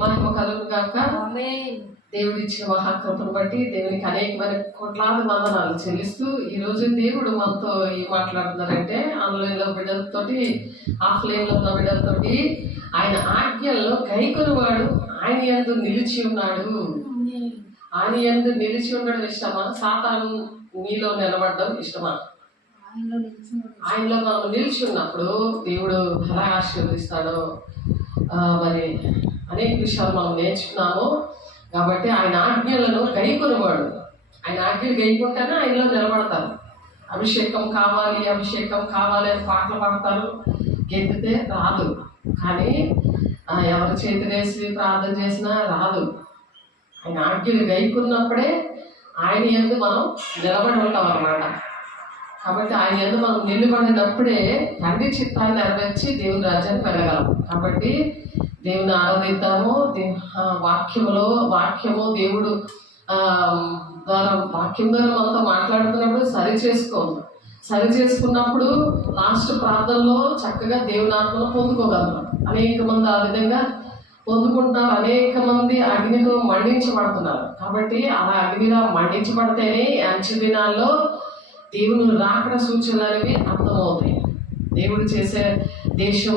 మహిమ కలుగు గాక. దేవుడిచ్చిన మహాకృపను బట్టి దేవునికి అనేకమైన కోట్లాది వందనాలు చెల్లిస్తూ ఈ రోజు దేవుడు మనతో ఏం మాట్లాడుతున్నారంటే, ఆన్లైన్లో బిడ్డలతోటి, ఆఫ్లైన్లో ఉన్న బిడ్డలతోటి, ఆయన ఆజ్ఞల్లో గైకొనువాడు ఆయన యందు నిలిచి ఉన్నాడు. ఆయన యందు నిలిచి ఉండడం ఇష్టమా, సాతాను నీలో నిలబడడం ఇష్టమా? ఆయనలో మనం నిలిచి ఉన్నప్పుడు దేవుడు ఎలా ఆశీర్వదిస్తాడో మరి అనేక విషయాలు మనం నేర్చుకున్నాము. కాబట్టి ఆయన ఆజ్ఞలను గైకొనివాడు, ఆయన ఆజ్ఞలు గైకుంటేనే ఆయనలో నిలబడతారు. అభిషేకం కావాలి, అభిషేకం కావాలి అని పాటలు పాడతారు, గెంతితే రాదు. కానీ ఎవరి చేతినేసి ప్రార్థన చేసినా రాదు. ఆయన ఆజ్ఞలు గైకున్నప్పుడే ఆయన యందు మనం నిలబడి ఉంటాం అన్నమాట. కాబట్టి ఆయన యందు మనం నిలబడినప్పుడే తండ్రి చిత్తాన్ని నెరవేర్చి దేవుని రాజ్యాన్ని పెరగలం. కాబట్టి దేవుని ఆరాధిద్దాము. వాక్యము దేవుడు వాక్యం ద్వారా మనతో మాట్లాడుతున్నప్పుడు సరి చేసుకున్నప్పుడు లాస్ట్ ప్రార్థనలో చక్కగా దేవుని ఆత్మను పొందుకోగలరు. అనేక మంది ఆ విధంగా పొందుకుంటున్నారు. అనేక మంది అగ్నితో మండించబడుతున్నారు. కాబట్టి అలా అగ్నిలో మండించబడితేనే అంచె దినాల్లో దేవుని రాకడ సూచనలు అనేవి అర్థమవుతాయి. దేవుడు చేసే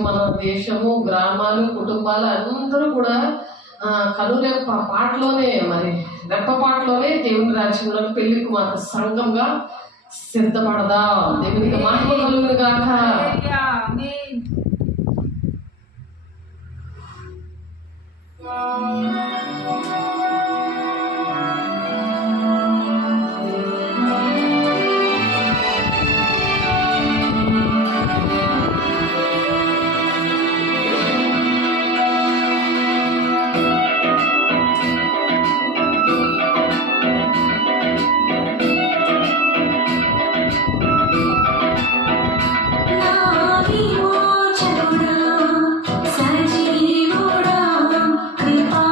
మన దేశము, గ్రామాలు, కుటుంబాలు అందరూ కూడా కనురెప్ప పాటలోనే, మరి రెప్పపాటలోనే దేవుని రాజ్యంలో పెళ్లి కుమార్తె సంఘంగా సిద్ధపడదా. దేవునికి మహిమ కలుగును గాక. సజీవుడా కృపా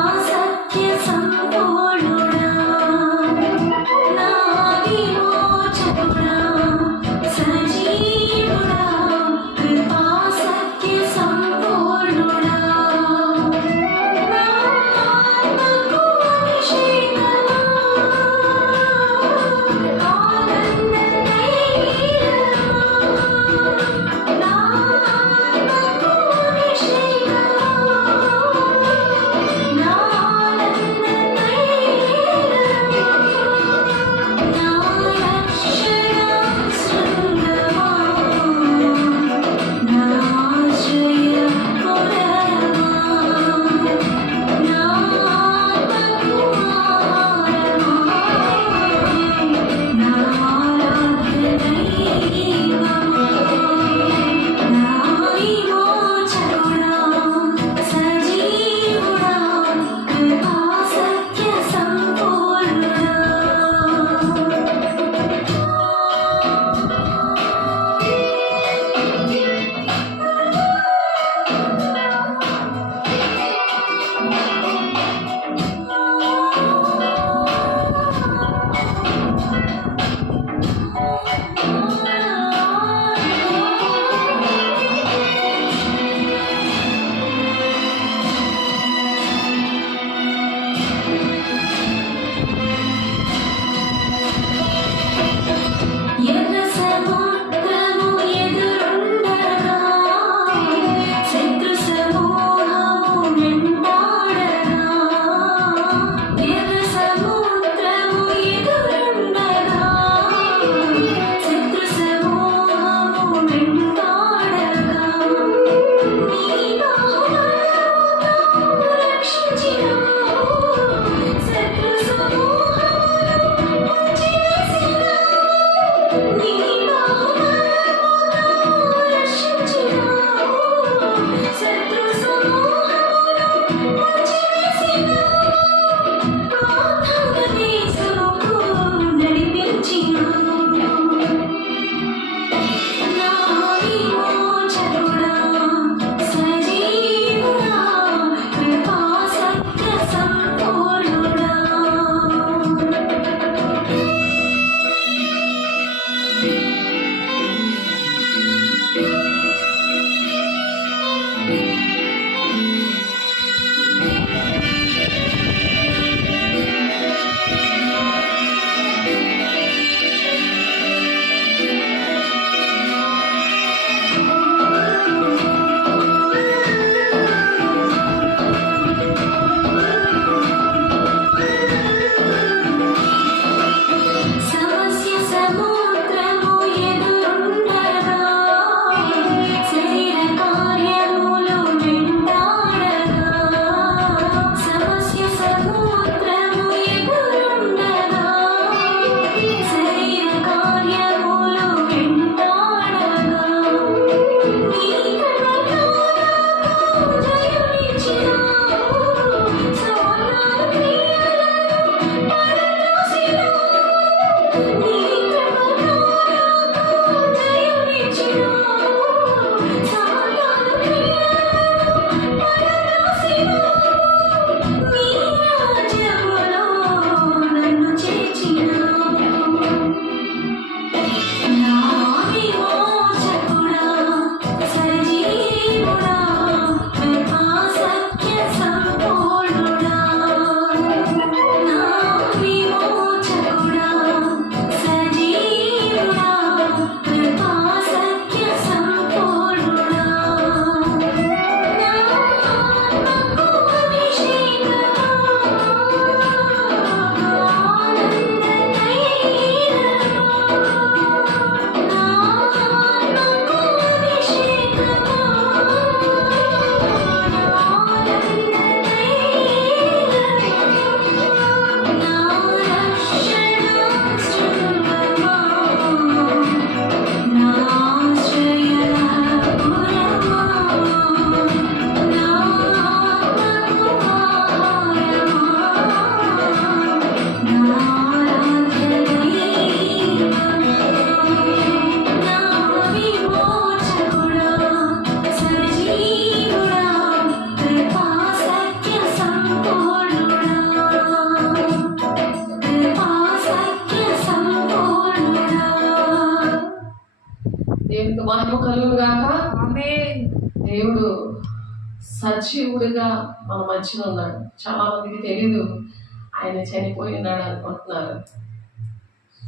మహిమ కలుగును గాక. ఆమేన్. దేవుడు సజీవుడిగా మన మధ్యన ఉన్నాడు. చాలా మందికి తెలీదు ఆయన చనిపోయి ఉన్నాడు అనుకుంటున్నారు.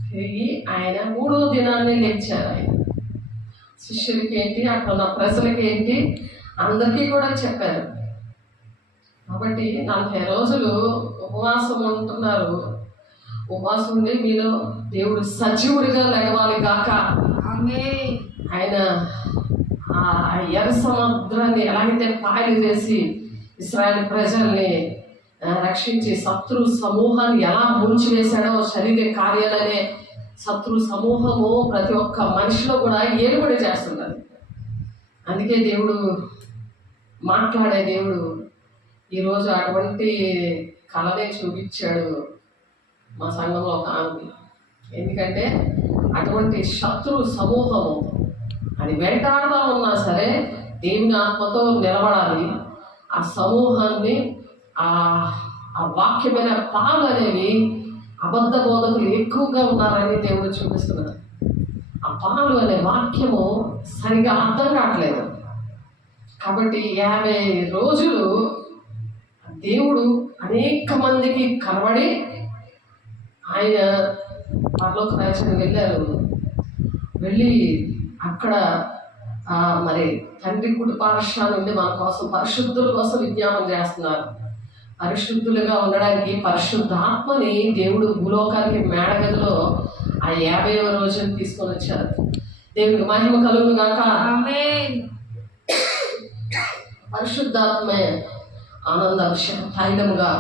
తిరిగి ఆయన 3వ దినాన్ని లేచారు. ఆయన శిష్యులకి ఏంటి, అక్కడ ఉన్న ప్రజలకి ఏంటి, అందరికీ కూడా చెప్పారు. కాబట్టి 40 రోజులు ఉపవాసం ఉంటున్నారు. ఉపవాసం ఉండి మీలో దేవుడు సజీవుడిగా లేవాలి గాక. ఆమేన్. ఆయన ఆ ఎర్ర సముద్రాన్ని ఎలాగైతే పాయలు చేసి ఇశ్రాయేలు ప్రజల్ని రక్షించి శత్రు సమూహాన్ని ఎలా ముంచివేశాడో, శరీర కార్యాలనే శత్రు సమూహము ప్రతి ఒక్క మనిషిలో కూడా ఏలుబడి చేస్తున్నది. అందుకే దేవుడు మాట్లాడే దేవుడు ఈరోజు అటువంటి కళనే చూపించాడు మా సంఘంలో ఒక ఆమె. ఎందుకంటే అటువంటి శత్రు సమూహము అది వెంటాడుతూ ఉన్నా సరే దేవుని ఆత్మతో నిలబడాలి. ఆ సమూహాన్ని ఆ వాక్యమైన పాలు అనేవి అబద్ధ బోధకులు ఎక్కువగా ఉన్నారని దేవుడు చూపిస్తున్నారు. ఆ పాలు అనే వాక్యము సరిగా అర్థం కావట్లేదు. కాబట్టి 50 రోజులు దేవుడు అనేక మందికి కనబడి ఆయన పరలోక రాజ్యానికి వెళ్ళారు. వెళ్ళి అక్కడ మరి తండ్రి కుడి పార్శ్వాన నుండి మన కోసం పరిశుద్ధుల కోసం విజ్ఞాపన చేస్తున్నారు. పరిశుద్ధులుగా ఉండడానికి పరిశుద్ధాత్మని దేవుడు భూలోకానికి మేడగదిలో ఆ 50వ రోజుని తీసుకొని వచ్చారు. దేవునికి మహిమ కలుగును గాక. ఆమేన్. పరిశుద్ధాత్మే ఆనంద తైలముగా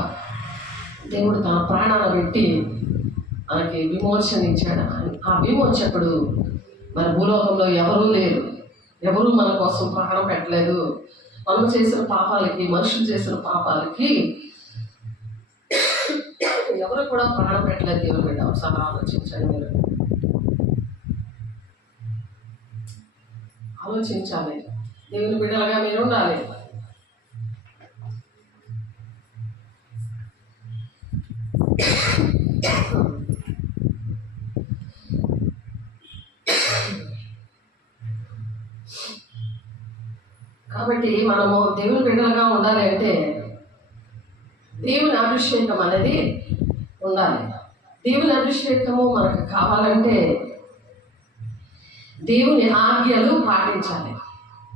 దేవుడు తన ప్రాణాలను పెట్టి మనకి విమోచన ఇచ్చాడు. ఆ విమోచకుడు మన భూలోకంలో ఎవరూ లేరు. ఎవరూ మన కోసం ప్రాణం పెట్టలేదు. మనం చేసిన పాపాలకి, మనుషులు చేసిన పాపాలకి ఎవరు కూడా ప్రాణం పెట్టలేదు. దేవుని బిడ్డ ఒకసారి ఆలోచించండి. మీరు ఆలోచించాలి. దేవుని బిడ్డలుగా మీరు ఉండాలి. కాబట్టి మనము దేవుని బిడ్డలుగా ఉండాలి అంటే దేవుని అభిషేకం అనేది ఉండాలి. దేవుని అభిషేకము మనకు కావాలంటే దేవుని ఆజ్ఞలు పాటించాలి.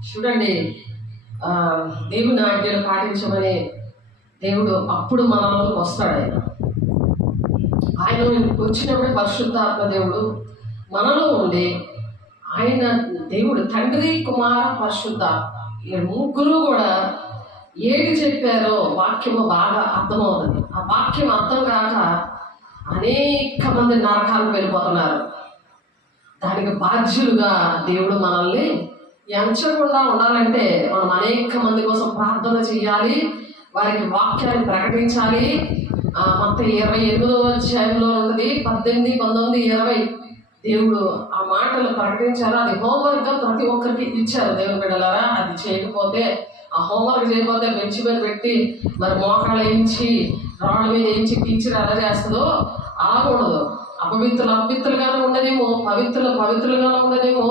చూడండి, దేవుని ఆజ్ఞలు పాటించమని దేవుడు అప్పుడు మనలోకి వస్తాడు. ఆయన వచ్చినప్పుడే పరిశుద్ధాత్మ దేవుడు మనలో ఉండి, ఆయన దేవుడు తండ్రి, కుమార, పరిశుద్ధాత్మ ఈ ముగ్గురు కూడా ఏది చెప్పారో వాక్యము బాగా అర్థమవుతుంది. ఆ వాక్యం అర్థం కాక అనేక మంది నరకాలకు వెళ్ళిపోతున్నారు. దానికి బాధ్యులుగా దేవుడు మనల్ని ఎంచకుండా ఉండాలంటే మనం అనేక మంది కోసం ప్రార్థన చేయాలి, వారికి వాక్యాన్ని ప్రకటించాలి. మత్తయి 28వ అధ్యాయంలో ఉన్నది 18, 19, 20 దేవుడు ఆ మాటలు ప్రకటించారు. అది హోంవర్క్గా ప్రతి ఒక్కరికి ఇచ్చారు. దేవుని బిడ్డలారా, అది చేయకపోతే, ఆ హోంవర్క్ చేయకపోతే బెంచ్ మీద పెట్టి మరి మోకాళ్ళు వేయించి రాళ్ళ మీద వేయించి టీచర్ ఎలా చేస్తుందో ఆగకూడదు. అపవిత్రులు అపవిత్రులుగానే ఉండనేమో, పవిత్రులు పవిత్రులుగానే ఉండనేమో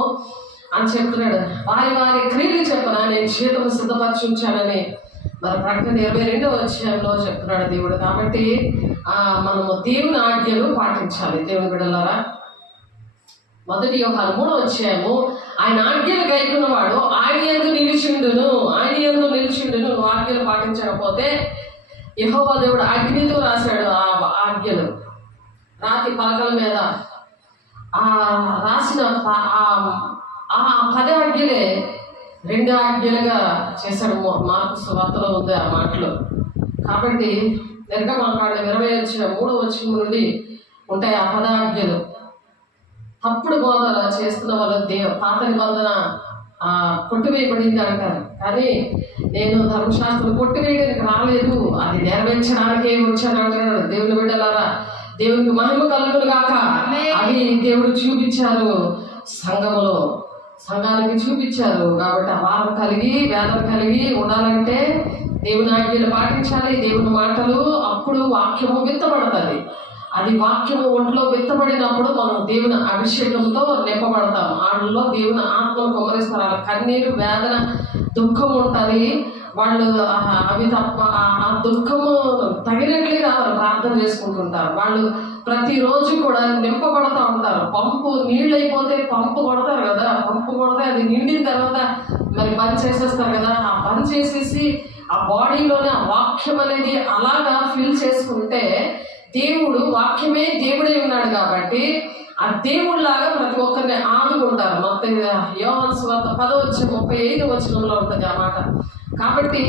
అని చెప్తున్నాడు. వారి వారి క్రియలు చెప్పనా నేను జీవితం సిద్ధపరిచి ఉంచానని మరి ప్రకటన 22వ అధ్యాయంలో చెప్తున్నాడు దేవుడు. కాబట్టి మనము దేవుని ఆజ్ఞలు పాటించాలి. దేవుని బిడ్డలారా, 1 యోహాను 3వ అధ్యాయము, ఆయన ఆజ్ఞలు గైకొన్నవాడు ఆయన యందు నిలిచిండును, ఆయన యందు నిలిచిండును. ఆజ్ఞలు పాటించకపోతే యెహోవా దేవుడు అగ్నితో రాశాడు ఆ ఆజ్ఞలు. రాతి పలకల మీద రాసిన ఆ 10 ఆజ్ఞలే 2 ఆజ్ఞలుగా చేశాడు. మార్కు సువార్తలో ఉంది ఆ మాటలు. కాబట్టి నిర్గమకాండం 23వ వచనం నుండి ఉంటాయి ఆ 10 ఆజ్ఞలు. తప్పుడు బోధన చేస్తున్న వాళ్ళు పాత నిబంధన కొట్టివేయబడింది అంటారు. కానీ నేను ధర్మశాస్త్రం కొట్టివేయడానికి రాలేదు, అది నెరవేర్చడానికే వచ్చాను అంటున్నాడు. దేవుని బిడ్డలారా, దేవునికి మహిమ కలుగును గాక. అది దేవుడు చూపించారు సంఘములో, సంఘానికి చూపించారు. కాబట్టి ఆ వారం కలిగి వేదం కలిగి ఉండాలంటే దేవుని ఆజ్ఞలు పాటించాలి. దేవుని మాటలు అప్పుడు వాక్యము విత్తబడుతుంది. అది వాక్యము ఒంట్లో విత్తబడినప్పుడు మనం దేవుని అభిషేకంతో నింపబడతాం. వాళ్ళలో దేవుని ఆత్మను కుమ్మరిస్తారు. వాళ్ళ కన్నీరు, వేదన, దుఃఖం ఉంటుంది. వాళ్ళు అవి తప్ప ఆ దుఃఖము తగినట్లుగా వాళ్ళు ప్రార్థన చేసుకుంటుంటారు. వాళ్ళు ప్రతిరోజు కూడా నింపబడతా ఉంటారు. పంపు నీళ్ళు అయిపోతే పంపు కొడతారు కదా, పంపు కొడితే అది నిండిన తర్వాత మరి బంద్ చేసేస్తారు కదా. ఆ బంద్ చేసేసి ఆ బాడీలోనే ఆ వాక్యం అనేది అలాగా ఫిల్ చేసుకుంటే, దేవుడు వాక్యమే దేవుడే ఉన్నాడు కాబట్టి ఆ దేవుడిలాగా ప్రతి ఒక్కరిని ఆదుకుంటారు. మొత్తం యోహాను సువార్త 10:35 ఉంటుంది ఆ మాట. కాబట్టి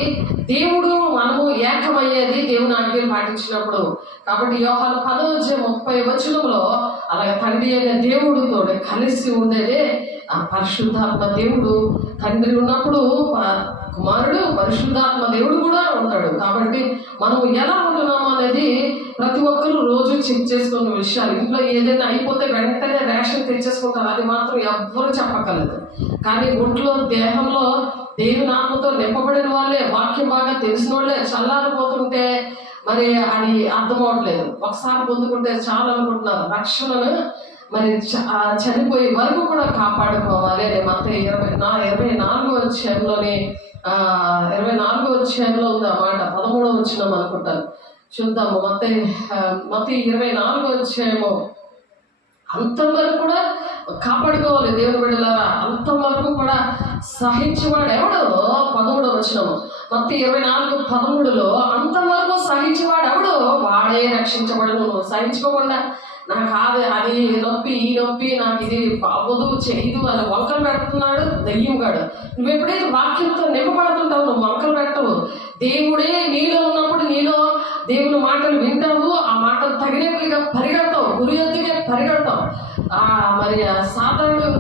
దేవుడు మనము ఏకమయ్యేది దేవుని ఆజ్ఞలు పాటించినప్పుడు. కాబట్టి యోహాను 10:30 అలాగే తండ్రి అయిన దేవుడితో కలిసి ఉండేదే ఆ పరిశుద్ధాత్మ దేవుడు. తండ్రి ఉన్నప్పుడు కుమారుడు, పరిశుద్ధాత్మ దేవుడు కూడా ఉంటాడు. కాబట్టి మనం ఎలా ఉంటున్నాము అనేది ప్రతి ఒక్కరు రోజు చెక్ చేసుకున్న విషయాలు. ఇంట్లో ఏదైనా అయిపోతే వెంటనే రేషన్ తెచ్చేసుకుంటారు, అది మాత్రం ఎవ్వరు చెప్పగలదు. కానీ ఒంట్లో, దేహంలో దేవుని ఆత్మతో నింపబడిన వాళ్ళే, వాక్యం బాగా తెలిసిన వాళ్ళే చల్లారిపోతుంటే మరి అది అర్థం అవట్లేదు. ఒకసారి పొందుకుంటే చాలు అనుకుంటున్నారు. రక్షణను మరి చనిపోయే వరకు కూడా కాపాడుకోవాలి అని మత్తయి 24వ అధ్యాయంలోని 24వ అధ్యాయంలో ఉంది ఆ మాట. 13వ వచనం అనుకుంటాను, చూద్దాము. మత్తయి 24వ అధ్యాయము. అంతవరకు కూడా కాపాడుకోవాలి దేవుని బిడ్డలారా. అంతవరకు కూడా సహించేవాడు ఎవడో 13వ వచనము. మత్తయి 24:13 అంతవరకు సహించేవాడు ఎవడో వాడే రక్షించబడును. నువ్వు సహించుకోకుండా నాకు అది నొప్పి, ఈ నొప్పి, నాకు ఇది అవ్వదు, చేయదు అని వంకలు పెడుతున్నాడు దయ్యంగాడు. నువ్వు ఎప్పుడైతే వాక్యంతో నింపబడుతుంటావు, నువ్వు వంకలు పెట్టవు. దేవుడే నీలో ఉన్నప్పుడు నీలో దేవుని మాటలు వింటావు, ఆ మాటలు తగినట్లుగా పరిగెడతావు, గురి ఎత్తుగా పరిగెడతావు. మరి సాధారణుడు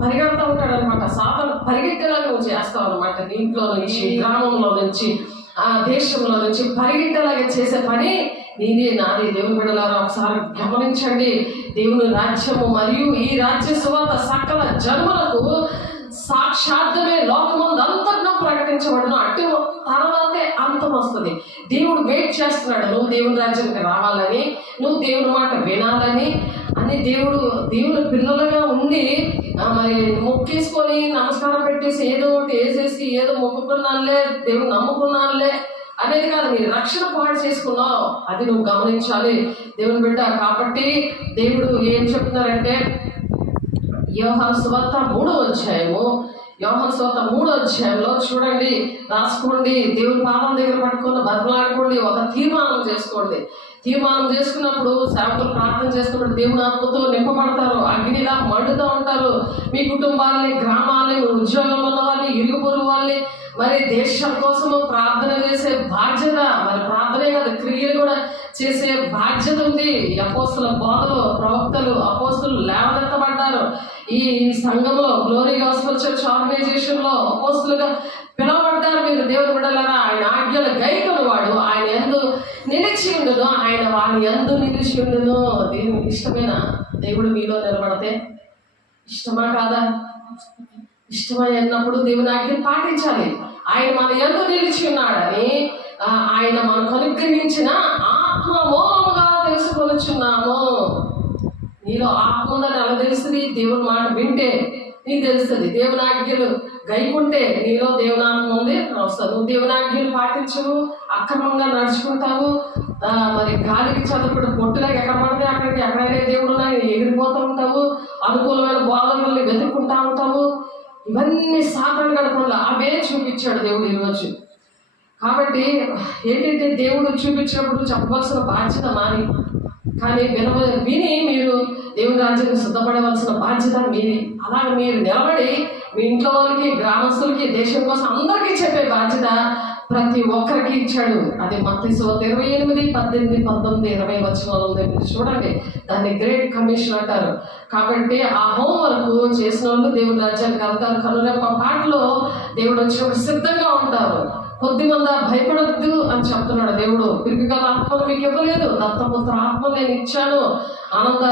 పరిగెడతా ఉంటాడు అనమాట. సాధారణ పరిగెట్టేలాగా నువ్వు చేస్తావు అనమాట. ఇంట్లో నుంచి, గ్రామంలో నుంచి, ఆ దేశంలో నుంచి పరిగెట్టేలాగా చేసే పని నీది, నాది. దేవుని బిడ్డలారా ఒకసారి గమనించండి. దేవుని రాజ్యము మరియు ఈ రాజ్య సువార్త సకల జన్మలకు సాక్షాత్మే లోకమందు అంతటా ప్రకటించబడును. అటు తర్వాతే అంతం వస్తుంది. దేవుడు వెయిట్ చేస్తున్నాడు నువ్వు దేవుని రాజ్యానికి రావాలని, నువ్వు దేవుని మాట వినాలని అని. దేవుని పిల్లలుగా ఉండి మరి మొక్కేసుకొని నమస్కారం పెట్టేసి ఏదో ఒకటి వేసేసి ఏదో మొక్కుకున్నానులే, దేవుడు నమ్ముకున్నానులే అనేది కాదు. నీ రక్షణ పాడు చేసుకున్నావు, అది నువ్వు గమనించాలి దేవుని బిడ్డ. కాబట్టి దేవుడు ఏం చెప్తున్నారంటే యోహాను సువార్త 3వ అధ్యాయము, యోహాను సువార్త 3వ అధ్యాయంలో చూడండి, రాసుకోండి. దేవుని పాదం దగ్గర పట్టుకొని బతిమలాడుకోండి, ఒక తీర్మానం చేసుకోండి. తీర్మానం చేసుకున్నప్పుడు సేవకులు ప్రార్థన చేస్తున్నప్పుడు దేవుని ఆత్మతో నింపబడతారు, అగ్నిలా మండుతూ ఉంటారు. మీ కుటుంబాలని, గ్రామాలని, ఉద్యోగంలో ఉన్న వాళ్ళని, ఇరుగు పొరుగు వాళ్ళని, మరి దేశం కోసము ప్రార్థన చేసే బాధ్యత, మరి ప్రార్థనే కదా క్రియలు కూడా చేసే బాధ్యత ఉంది. అపోస్తుల బోధలు, ప్రవక్తలు, అపోస్తులు లేవనెత్తబడ్డారు. ఈ సంఘంలో గ్లోరీ గాస్పెల్ చర్చ్ ఆర్గనైజేషన్ లో అపోస్తులుగా పిలువబడ్డారు. మీరు దేవుని బిడ్డలారా, ఆయన ఆజ్ఞలు గైకొను వాడు ఆయన యందు నిలిచి ఉండును, ఆయన వాని యందు నిలిచి ఉండును. దేవునికి ఇష్టమైన దేవుడు మీలో నిలబడితే ఇష్టమా కాదా? ఇష్టమై అన్నప్పుడు దేవుని ఆజ్ఞలు పాటించాలి. ఆయన మన యందు నిలిచి ఉన్నాడని ఆయన మనకు అనుగ్రహించిన ఆత్మ మూలముగా తెలుసుకొనుచున్నాము. నీలో ఆత్మ ఉందని ఎలా తెలుస్తుంది? దేవుని మాట వింటే నీకు తెలుస్తుంది. దేవుని ఆజ్ఞలు గైకుంటే నీలో దేవుని ఆత్మ ఉంది వస్తుంది. నువ్వు దేవుని ఆజ్ఞలు పాటించవు, అక్రమంగా నడుచుకుంటావు, మరి గాలికి చదువుకుంటూ పొట్టుగా ఎక్కడ పడితే అక్కడికి ఎక్కడైనా దేవుడు ఎగిరిపోతూ ఉంటావు, అనుకూలమైన బోధనల్ని వెతుక్కుంటా ఉంటావు. ఇవన్నీ సాధారణ పనులు అవే చూపించాడు దేవుడు ఈరోజు. కాబట్టి ఏంటంటే దేవుడు చూపించినప్పుడు చెప్పవలసిన బాధ్యత మాని, కానీ విని మీరు దేవుని రాజ్యాన్ని సిద్ధపడవలసిన బాధ్యత మీది. అలాగే మీరు నిలబడి మీ ఇంట్లో వాళ్ళకి, గ్రామస్తులకి, దేశం కోసం అందరికీ చెప్పే బాధ్యత ప్రతి ఒక్కరికి ఇచ్చాడు. అది మత్తయి సువార్త 28, 18, 19, 20 వచనాలు ఉంది. మీరు చూడండి, దాన్ని గ్రేట్ కమిషన్ అంటారు. కాబట్టి ఆ హోంవర్క్ చేసిన వాళ్ళు దేవుని రాజ్యానికి వెళ్తారు. కనురెప్ప పాటలో దేవుడు వచ్చినప్పుడు సిద్ధంగా ఉంటారు. కొద్దిమంది భయపడద్దు అని చెప్తున్నాడు దేవుడు. పిరికిగల ఆత్మను మీకు ఇవ్వలేదు, దత్తపుత్ర ఆత్మ నేను ఇచ్చాను, ఆనంద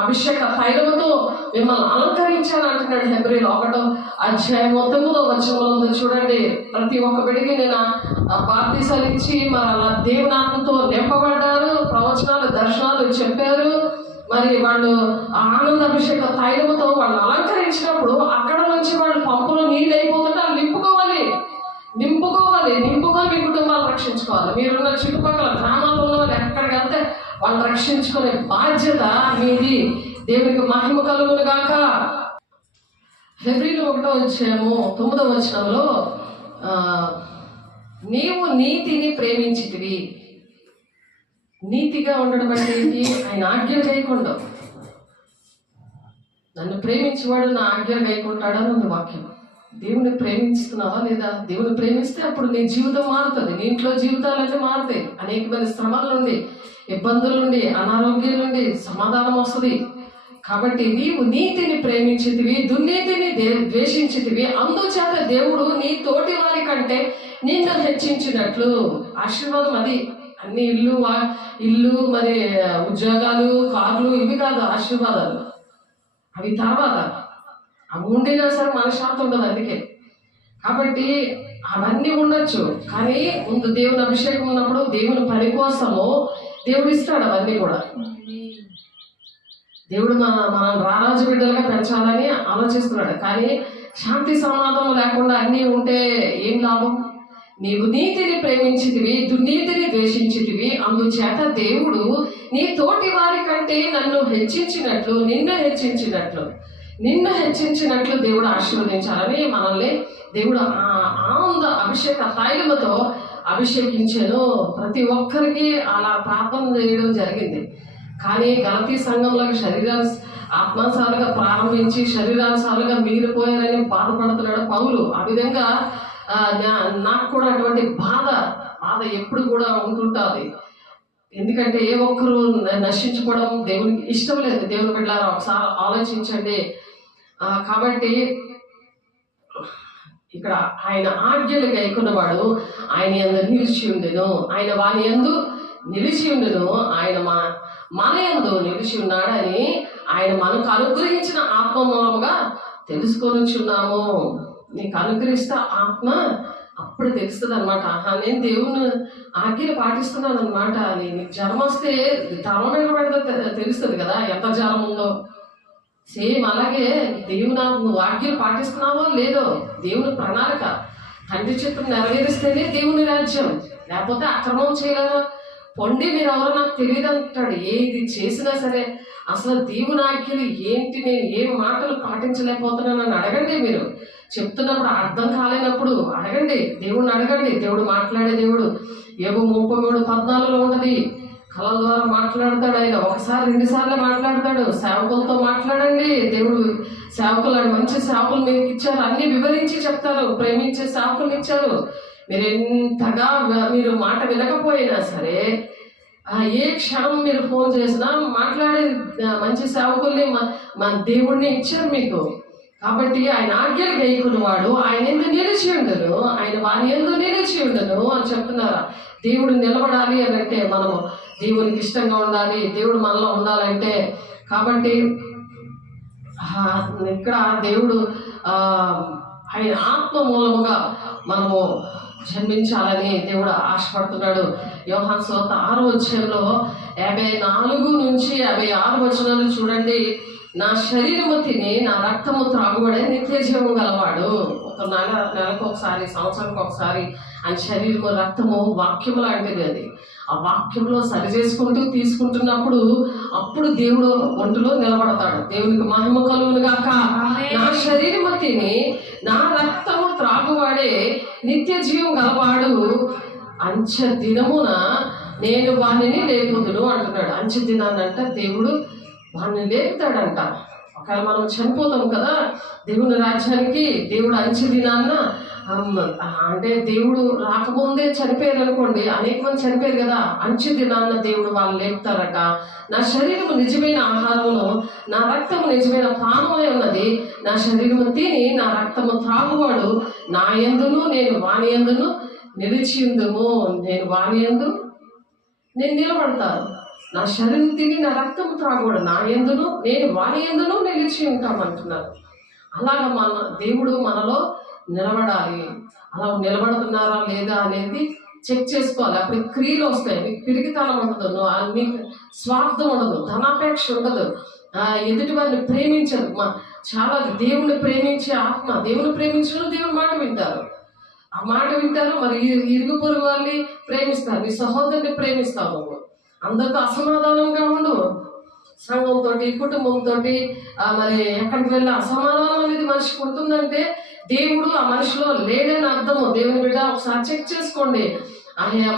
అభిషేక తైలముతో మిమ్మల్ని అలంకరించాను అంటున్నాడు. హెబ్రీలు 1:9 చూడండి. ప్రతి ఒక్క బిడ్డకి నేను బాప్తిసాలు ఇచ్చి మరి అలా దేవుని ఆత్మతో నింపబడ్డారు, ప్రవచనాలు దర్శనాలు చెప్పారు. మరి వాళ్ళు ఆనంద అభిషేక తైలముతో వాళ్ళు అలంకరించినప్పుడు అక్కడ నుంచి వాళ్ళు పంపులో నీళ్ళు అయిపోతుంటే వాళ్ళు నింపుకొని మీ కుటుంబాలు రక్షించుకోవాలి. మీరున్న చుట్టుపక్కల గ్రామాల్లో ఉన్న వాళ్ళు ఎక్కడికి వెళ్తే వాళ్ళు రక్షించుకునే బాధ్యత మీది. దేవునికి మహిమ కలుగును గాక. హెబ్రీలు 1:9 నీవు నీతిని ప్రేమించితివి. నీతిగా ఉండడం అంటే ఏంటి? ఆయన ఆజ్ఞలు గైకొండు. నన్ను ప్రేమించేవాడు నా ఆజ్ఞలు గైకుంటాడని ఉంది వాక్యం. దేవుని ప్రేమిస్తున్నావా లేదా? దేవుని ప్రేమిస్తే అప్పుడు నీ జీవితం మారుతుంది, నీ ఇంట్లో జీవితాలన్నీ మారుతాయి. అనేకమైన శ్రమల నుండి, ఇబ్బందుల నుండి, అనారోగ్యం నుండి సమాధానం వస్తుంది. కాబట్టి నీవు నీతిని ప్రేమించితివి, దుర్నీతిని ద్వేషించితివి, అందుచేత దేవుడు నీ తోటి వారి కంటే నిన్ను హెచ్చించినట్లు. ఆశీర్వాదం అది. అన్ని ఇల్లు మరి ఉద్యోగాలు, కార్లు ఇవి కాదు ఆశీర్వాదాలు. అవి తర్వాత అవి ఉండినా సరే మనశ్శాంతి ఉండదు. అందుకే కాబట్టి అవన్నీ ఉండొచ్చు, కానీ ముందు దేవుని అభిషేకం ఉన్నప్పుడు దేవుని పని కోసము దేవుడు ఇస్తాడు అవన్నీ కూడా. దేవుడు మనం రారాజు బిడ్డలుగా పెంచాలని ఆలోచిస్తున్నాడు. కానీ శాంతి సమాధానం లేకుండా అన్నీ ఉంటే ఏం లాభం? నీవు నీతిని ప్రేమించితివి, దుర్నీతిని ద్వేషించితివి, అందుచేత దేవుడు నీ తోటి వారి కంటే నిన్ను హెచ్చించినట్లు దేవుడు ఆశీర్వదించాలని మనల్ని దేవుడు ఆనంద అభిషేక తైలముతో అభిషేకించాను. ప్రతి ఒక్కరికి అలా ప్రార్థన చేయడం జరిగింది. కానీ గలతీ సంఘంలో ఆత్మానుసారుగా ప్రారంభించి శరీరానుసారుగా మీరిపోయారని బాధపడుతున్నాడు పౌలు. ఆ విధంగా నాకు కూడా అటువంటి బాధ ఎప్పుడు కూడా ఉంటుంటుంది. ఎందుకంటే ఏ ఒక్కరు నశించుకోవడం దేవునికి ఇష్టం లేదు. దేవుని బిడ్డలారా ఒకసారి ఆలోచించండి. కాబట్టి ఇక్కడ ఆయన ఆజ్ఞలు గైకొన్నవాడు ఆయన యందు నిలిచి ఉండెను, ఆయన వాని యందు నిలిచి ఉండెను, ఆయన మన యందు నిలిచి ఉన్నాడని ఆయన మనకు అనుగ్రహించిన ఆత్మ మూలముగా తెలుసుకొనిచున్నాము. నీకు అనుగ్రహిస్తే ఆత్మ అప్పుడు తెలుస్తుంది అనమాట. నేను దేవుని ఆజ్ఞలు పాటిస్తున్నాను అనమాట. నీకు జ్వరం వస్తే తల మీద పడితే తెలుస్తుంది కదా ఎంత జ్వరం ఉందో. సేమ్ అలాగే దేవుని నువ్వు ఆజ్ఞలు పాటిస్తున్నావో లేదో, దేవుని ప్రణాళిక తండ్రి చిత్తం నెరవేరిస్తేనే దేవుని రాజ్యం. లేకపోతే అక్రమం చేయగలరా? పొండి మీరు ఎవరో నాకు తెలియదు అంటాడు. ఏది చేసినా సరే అసలు దేవుని ఆజ్ఞలు ఏంటి, నేను ఏం మాటలు పాటించలేకపోతున్నానని అడగండి. మీరు చెప్తున్నప్పుడు అర్థం కాలేనప్పుడు అడగండి, దేవుడిని అడగండి. దేవుడు మాట్లాడే దేవుడు. యోబు 33:14 ఉంటుంది. కళల ద్వారా మాట్లాడతాడు ఆయన. ఒకసారి 2 సార్లు మాట్లాడతాడు. సేవకులతో మాట్లాడండి. దేవుడు సేవకులు మంచి సేవకులు మీకు ఇచ్చారు, అన్ని వివరించి చెప్తారు. ప్రేమించే సేవకులు ఇచ్చారు. మీరు ఎంతగా మీరు మాట వినకపోయినా సరే ఏ క్షణం మీరు ఫోన్ చేసినా మాట్లాడే మంచి సేవకుల్ని మన దేవుడిని ఇచ్చారు మీకు. కాబట్టి ఆయన ఆజ్ఞలు గైకొన్నవాడు ఆయన ఎందు నిలిచి ఉండను, ఆయన వాని ఎందు నిలిచి ఉండను అని చెప్తున్నారు. దేవుడు నిలబడాలి అని అంటే మనము దేవునికి ఇష్టంగా ఉండాలి, దేవుడు మనలో ఉండాలంటే. కాబట్టి ఇక్కడ దేవుడు ఆయన ఆత్మ మూలముగా మనము జన్మించాలని దేవుడు ఆశపడుతున్నాడు. యోహాను సువార్త 6:54-56 చూడండి. నా శరీరము తిని నా రక్తము త్రాగుబడే నిత్య జీవం గలవాడు. ఒక నెలకు ఒకసారి, సంవత్సరానికి ఒకసారి ఆయన శరీరము రక్తము వాక్యము లాంటిది. అది ఆ వాక్యంలో సరి చేసుకుంటూ తీసుకుంటున్నప్పుడు అప్పుడు దేవుడు ఒంటిలో నిలబడతాడు. దేవునికి మహిమ కలుగును గాక. నా శరీరము తిని నా రక్తము త్రాగువాడే నిత్య జీవం గలవాడు, అంచె దినమున నేను వానిని లేపుదును అంటున్నాడు. అంచె దినాన్నంట దేవుడు వాడిని లేపుతాడంట. ఒకవేళ మనం చనిపోతాం కదా, దేవుని రాజ్యానికి దేవుడు అంచె దినాన్న అంటే దేవుడు రాకముందే చనిపోయారు అనుకోండి, అనేక మంది చనిపోయారు కదా, అంచె దినాన్న దేవుడు వాళ్ళు లేపుతారట. నా శరీరము నిజమైన ఆహారమును నా రక్తము నిజమైన పానమై ఉన్నది. నా శరీరము తిని నా రక్తము త్రాగువాడు నా యందును నేను వాని యందును నిలిచి ఉందుము, నేను వాని యందు నేను నిలబడతాను. నా శరీరం తిని నా రక్తం త్రాగుడు నా యందును నేను వాని యందును నిలిచి ఉంటామంటున్నారు. అలాగా దేవుడు మనలో నిలబడాలి. అలా నిలబడుతున్నారా లేదా అనేది చెక్ చేసుకోవాలి. అప్పుడు క్రియలు వస్తాయి. మీకు పిరిగితనం ఉండదు, మీకు స్వార్థం ఉండదు, ధనాపేక్ష ఉండదు, ఎదుటి వారిని ప్రేమించదు. చాలా దేవుని ప్రేమించే ఆత్మ, దేవుని ప్రేమించిన దేవుని మాట వింటారు. ఆ మాట వింటారు. మరి ఇరుగు పొరుగు వాళ్ళని ప్రేమిస్తారు, నీ సహోదరుని ప్రేమిస్తావు. నువ్వు అందరితో అసమాధానంగా ఉండవు. సంఘంతో, కుటుంబంతో మరి ఎక్కడికి వెళ్ళి అసమాధానం అనేది మనిషికి ఉంటుందంటే దేవుడు ఆ మనిషిలో లేడని అర్థము. దేవుని బిడ్డ ఒకసారి చెక్ చేసుకోండి.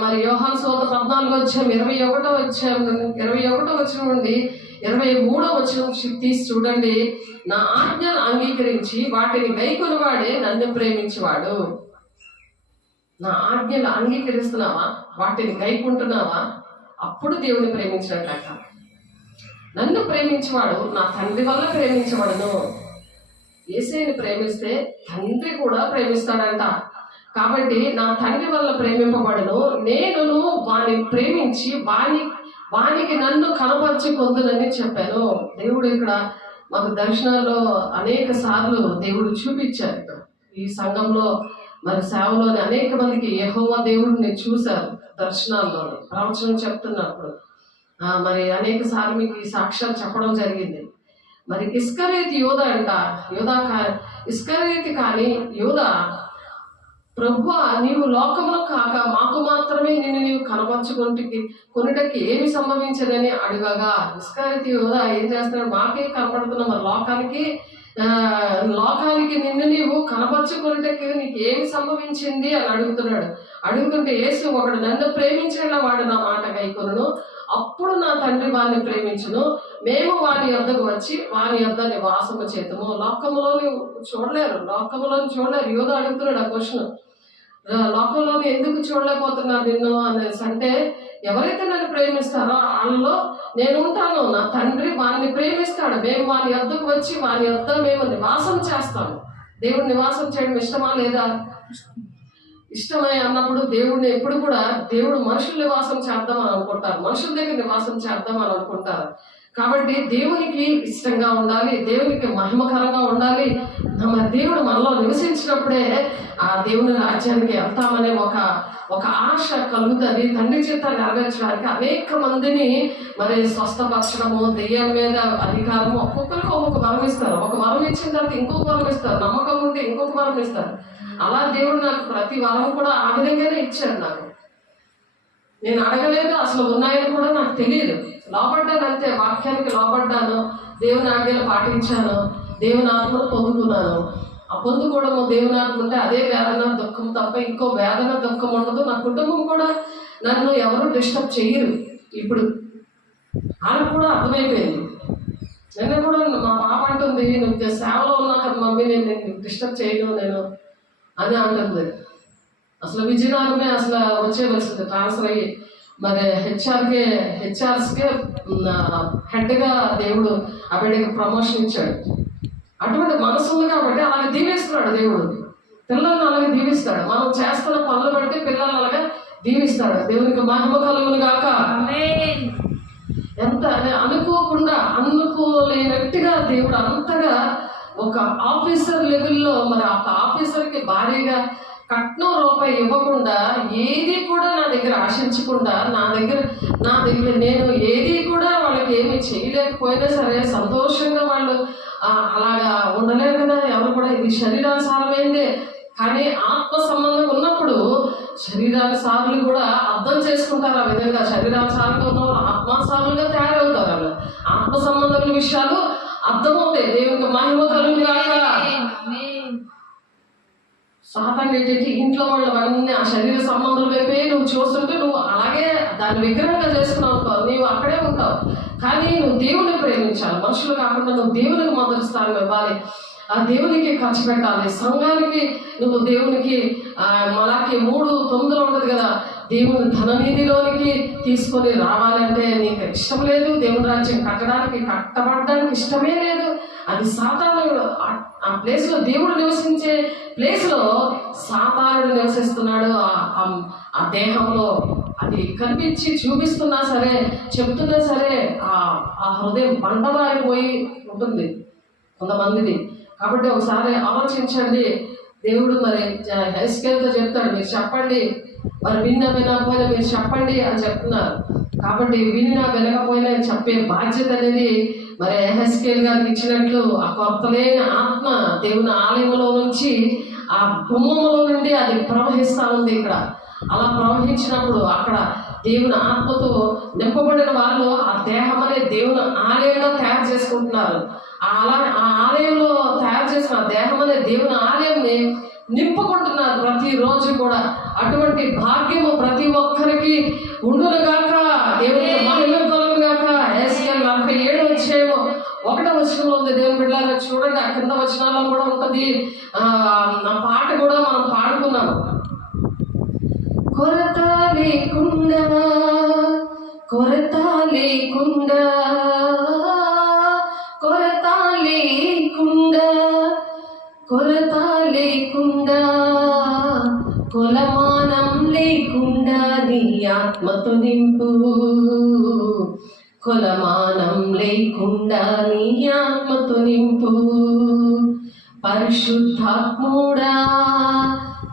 మరి యోహాను సువార్త 14 వచ్చిన నుండి 23 వచ్చిన తీసి చూడండి. నా ఆజ్ఞను అంగీకరించి వాటిని గైకొనివాడే నన్ను ప్రేమించేవాడు. నా ఆజ్ఞలు అంగీకరిస్తున్నావా? వాటిని గైకుంటున్నావా? అప్పుడు దేవుని ప్రేమించినట్లట. నన్ను ప్రేమించేవాడు నా తండ్రి వల్ల ప్రేమించబడను. యేసుని ప్రేమిస్తే తండ్రి కూడా ప్రేమిస్తాడంట. కాబట్టి నా తండ్రి వల్ల ప్రేమింపబడను, నేను వాని ప్రేమించి వానికి నన్ను కనపరిచి పొందునని చెప్పాను. దేవుడు ఇక్కడ మాకు దర్శనాల్లో అనేక సార్లు దేవుడు చూపించారు. ఈ సంఘంలో మరి సేవలోని అనేక మందికి యెహోవా దేవుడిని చూశారు దర్శనాల్లో, ప్రవచనం చెప్తున్నప్పుడు. మరి అనేక సార్లు మీకు ఈ సాక్ష్యాలు చెప్పడం జరిగింది. మరి ఇస్కరియోతు యోధ అంట. ఇస్కరియోతు కానీ యోధ, ప్రభువా నీవు లోకములో కాక మాకు మాత్రమే నిన్ను నీవు కొనుటకి ఏమి సంభవించదని అడగగా, ఇస్కరియోతు యోధ ఏం చేస్తున్నాడు? మాకే కనపడుతున్నా, మరి లోకానికి నిన్ను నీవు కనపరుచుకున్నటకి నీకు ఏమి సంభవించింది అని అడుగుతున్నాడు. అడుగుతుంటే యేసు, ఒకడు నన్ను ప్రేమించిన వాడు నా మాట గైకొనును, అప్పుడు నా తండ్రి వారిని ప్రేమించును, మేము వారి యొద్దకు వచ్చి వారి యొద్ద నివాసము చేతము. లోకములోని చూడలేరు. యోధ అడుగుతున్నాడు ఆ క్వశ్చన్. లోకంలోని ఎందుకు చూడలేకపోతున్నారు నిన్ను అనేసి అంటే, ఎవరైతే నన్ను ప్రేమిస్తారో వాళ్ళలో నేను ఉంటాను, నా తండ్రి వారిని ప్రేమిస్తాడు, మేము వారి యొద్దకు వచ్చి వారి యొద్ద మేము నివాసం చేస్తాము. దేవుడు నివాసం చేయడం ఇష్టమా లేదా? ఇష్టమై అన్నప్పుడు దేవుడిని ఎప్పుడు కూడా దేవుడు మనుషులు నివాసం చేద్దామని అనుకుంటారు, మనుషుల దగ్గర నివాసం చేద్దామని అనుకుంటారు. కాబట్టి దేవునికి ఇష్టంగా ఉండాలి, దేవునికి మహిమకరంగా ఉండాలి. మరి దేవుడు మనలో నివసించినప్పుడే ఆ దేవుని రాజ్యానికి వెళ్తామనే ఒక ఆశ కలుగుతుంది. తండ్రి చేత నెరవేర్చడానికి అనేక మందిని మరి స్వస్థపరచడము, దెయ్యం మీద అధికారము, ఒక్కొక్కరికి ఒక్కొక్క వరం ఇస్తారు. ఒక వరం ఇచ్చిన తర్వాత ఇంకొక వరం ఇస్తారు, నమ్మకం ఉంటే ఇంకొక వరం ఇస్తారు. అలా దేవుడు నాకు ప్రతి వరం కూడా ఆ విధంగానే ఇచ్చాడు. నాకు నేను అడగలేదు, అసలు ఉన్నాయని కూడా నాకు తెలియదు. లోపడ్డాను అంతే, వాక్యానికి లోపడ్డాను, దేవుని ఆజ్ఞలు పాటించాను, దేవుని ఆత్మను పొందుకున్నాను. ఆ పొందుకోవడము దేవుని ఆత్మ ఉంటే అదే వేదన దుఃఖం తప్ప ఇంకో వేదన దుఃఖం ఉండదు. నా కుటుంబం కూడా నన్ను ఎవరు డిస్టర్బ్ చెయ్యరు. ఇప్పుడు వాళ్ళకు కూడా అర్థమైపోయింది. నిన్న కూడా మా పాప అంటుంది, నువ్వు సేవలో ఉన్నా కదా మమ్మీ, నేను డిస్టర్బ్ చేయను నేను అని అంటుంది. అసలు విజయనగరమే అసలు వచ్చేవలసింది ట్రాన్స్ఫర్ అయ్యి, మరి హెచ్ఆర్స్కే హెడ్గా దేవుడు ఆ బిడ్డకి ప్రమోషన్ ఇచ్చాడు. అటువంటి మనసు ఉంది కాబట్టి అలాగే దీవిస్తున్నాడు దేవుడు. పిల్లల్ని అలాగే దీవిస్తాడు. మనం చేస్తున్న పనులు బట్టి పిల్లల్ని అలాగే దీవిస్తాడు. దేవునికి మహిమ కలుగును గాక. ఎంత అనుకోలేనట్టుగా దేవుడు అంతగా ఒక ఆఫీసర్ లెవెల్లో, మరి ఆ ఆఫీసర్కి భారీగా కట్నం రూపాయి ఇవ్వకుండా, ఏది కూడా నా దగ్గర ఆశించకుండా, నా దగ్గర నేను ఏది కూడా వాళ్ళకి ఏమి చేయలేకపోయినా సరే సంతోషంగా వాళ్ళు అలాగా ఉండలేరు కదా ఎవరు కూడా. ఇది శరీరానుసారమైందే. కానీ ఆత్మ సంబంధం ఉన్నప్పుడు శరీరానుసారులు కూడా అర్థం చేసుకుంటారు. ఆ విధంగా శరీరానుసారంగా ఉన్నవాళ్ళు ఆత్మానుసారులుగా తయారవుతారు. వాళ్ళు ఆత్మ సంబంధమైన విషయాలు అర్థమవుతాయి. దేవునికి మహిమ కలుగును గాక. సాతాను ఏంటంటే ఇంట్లో వాళ్ళు అవన్నీ ఆ శరీర సంబంధం వైపే నువ్వు చూస్తుంటే నువ్వు అలాగే దాన్ని విగ్రహంగా చేసుకున్నావు, నీవు అక్కడే ఉంటావు. కానీ నువ్వు దేవుని ప్రేమించాలి, మనుషులు కాకుండా నువ్వు దేవునికి మొదటి స్థానం ఇవ్వాలి. ఆ దేవునికి ఖర్చు పెట్టాలి. సంఘానికి నువ్వు దేవునికి మలాకి 3:9 ఉంటుంది కదా, దేవుని ధననిధిలోనికి తీసుకొని రావాలంటే నీకు ఇష్టం లేదు. దేవుని రాజ్యం కట్టబడడానికి ఇష్టమే లేదు. అది సాతానుడు. ఆ ప్లేస్లో దేవుడు నివసించే ప్లేస్లో సాతానుడు నివసిస్తున్నాడు. ఆ దేహంలో అది కనిపించి చూపిస్తున్నా సరే, చెప్తున్నా సరే ఆ హృదయం బండబారిపోయి ఉంటుంది కొంతమందిది. కాబట్టి ఒకసారి ఆలోచించండి. దేవుడు మరి హెస్కేల్తో చెప్తాడు, మీరు చెప్పండి, మరి వినకపోయినా మీరు చెప్పండి అని చెప్తున్నారు. కాబట్టి వినకపోయినా చెప్పే బాధ్యత అనేది మరి హెస్కేల్ గారికి ఇచ్చినట్లు ఆ కొరతలేని ఆత్మ దేవుని ఆలయంలో నుంచి ఆ గుమ్మములో నుండి అది ప్రవహిస్తూ ఉంది. ఇక్కడ అలా ప్రవహించినప్పుడు అక్కడ దేవుని ఆత్మతో నింపబడిన వాళ్ళు ఆ దేహం అనే దేవుని ఆలయంలో తయారు చేసుకుంటున్నారు. ఆ ఆలయంలో తయారు చేసిన దేహం అనే దేవుని ఆలయంని నింపుకుంటున్నారు ప్రతిరోజు కూడా. అటువంటి భాగ్యము ప్రతి ఒక్కరికి ఉండునుగాక. దేవునికి మహిమ కలుగునుగాక. హెస్కేల్ 47 అధ్యాయము 1వ వచనంలో ఉంది. దేవుని బిడ్డలారా చూడండి, ఆ కింద వచనాల్లో కూడా ఉంటుంది. ఆ పాట కూడా మనం పాడుకున్నాం. కొరత లేకుండా కొరత లేకుండా కొరత లేకుండా కొరత లేకుండా కొలమానం లేకుండా నీ ఆత్మతో నింపు. కొలమానం లేకుండా నీ ఆత్మతో నింపు. పరిశుద్ధాత్ముడా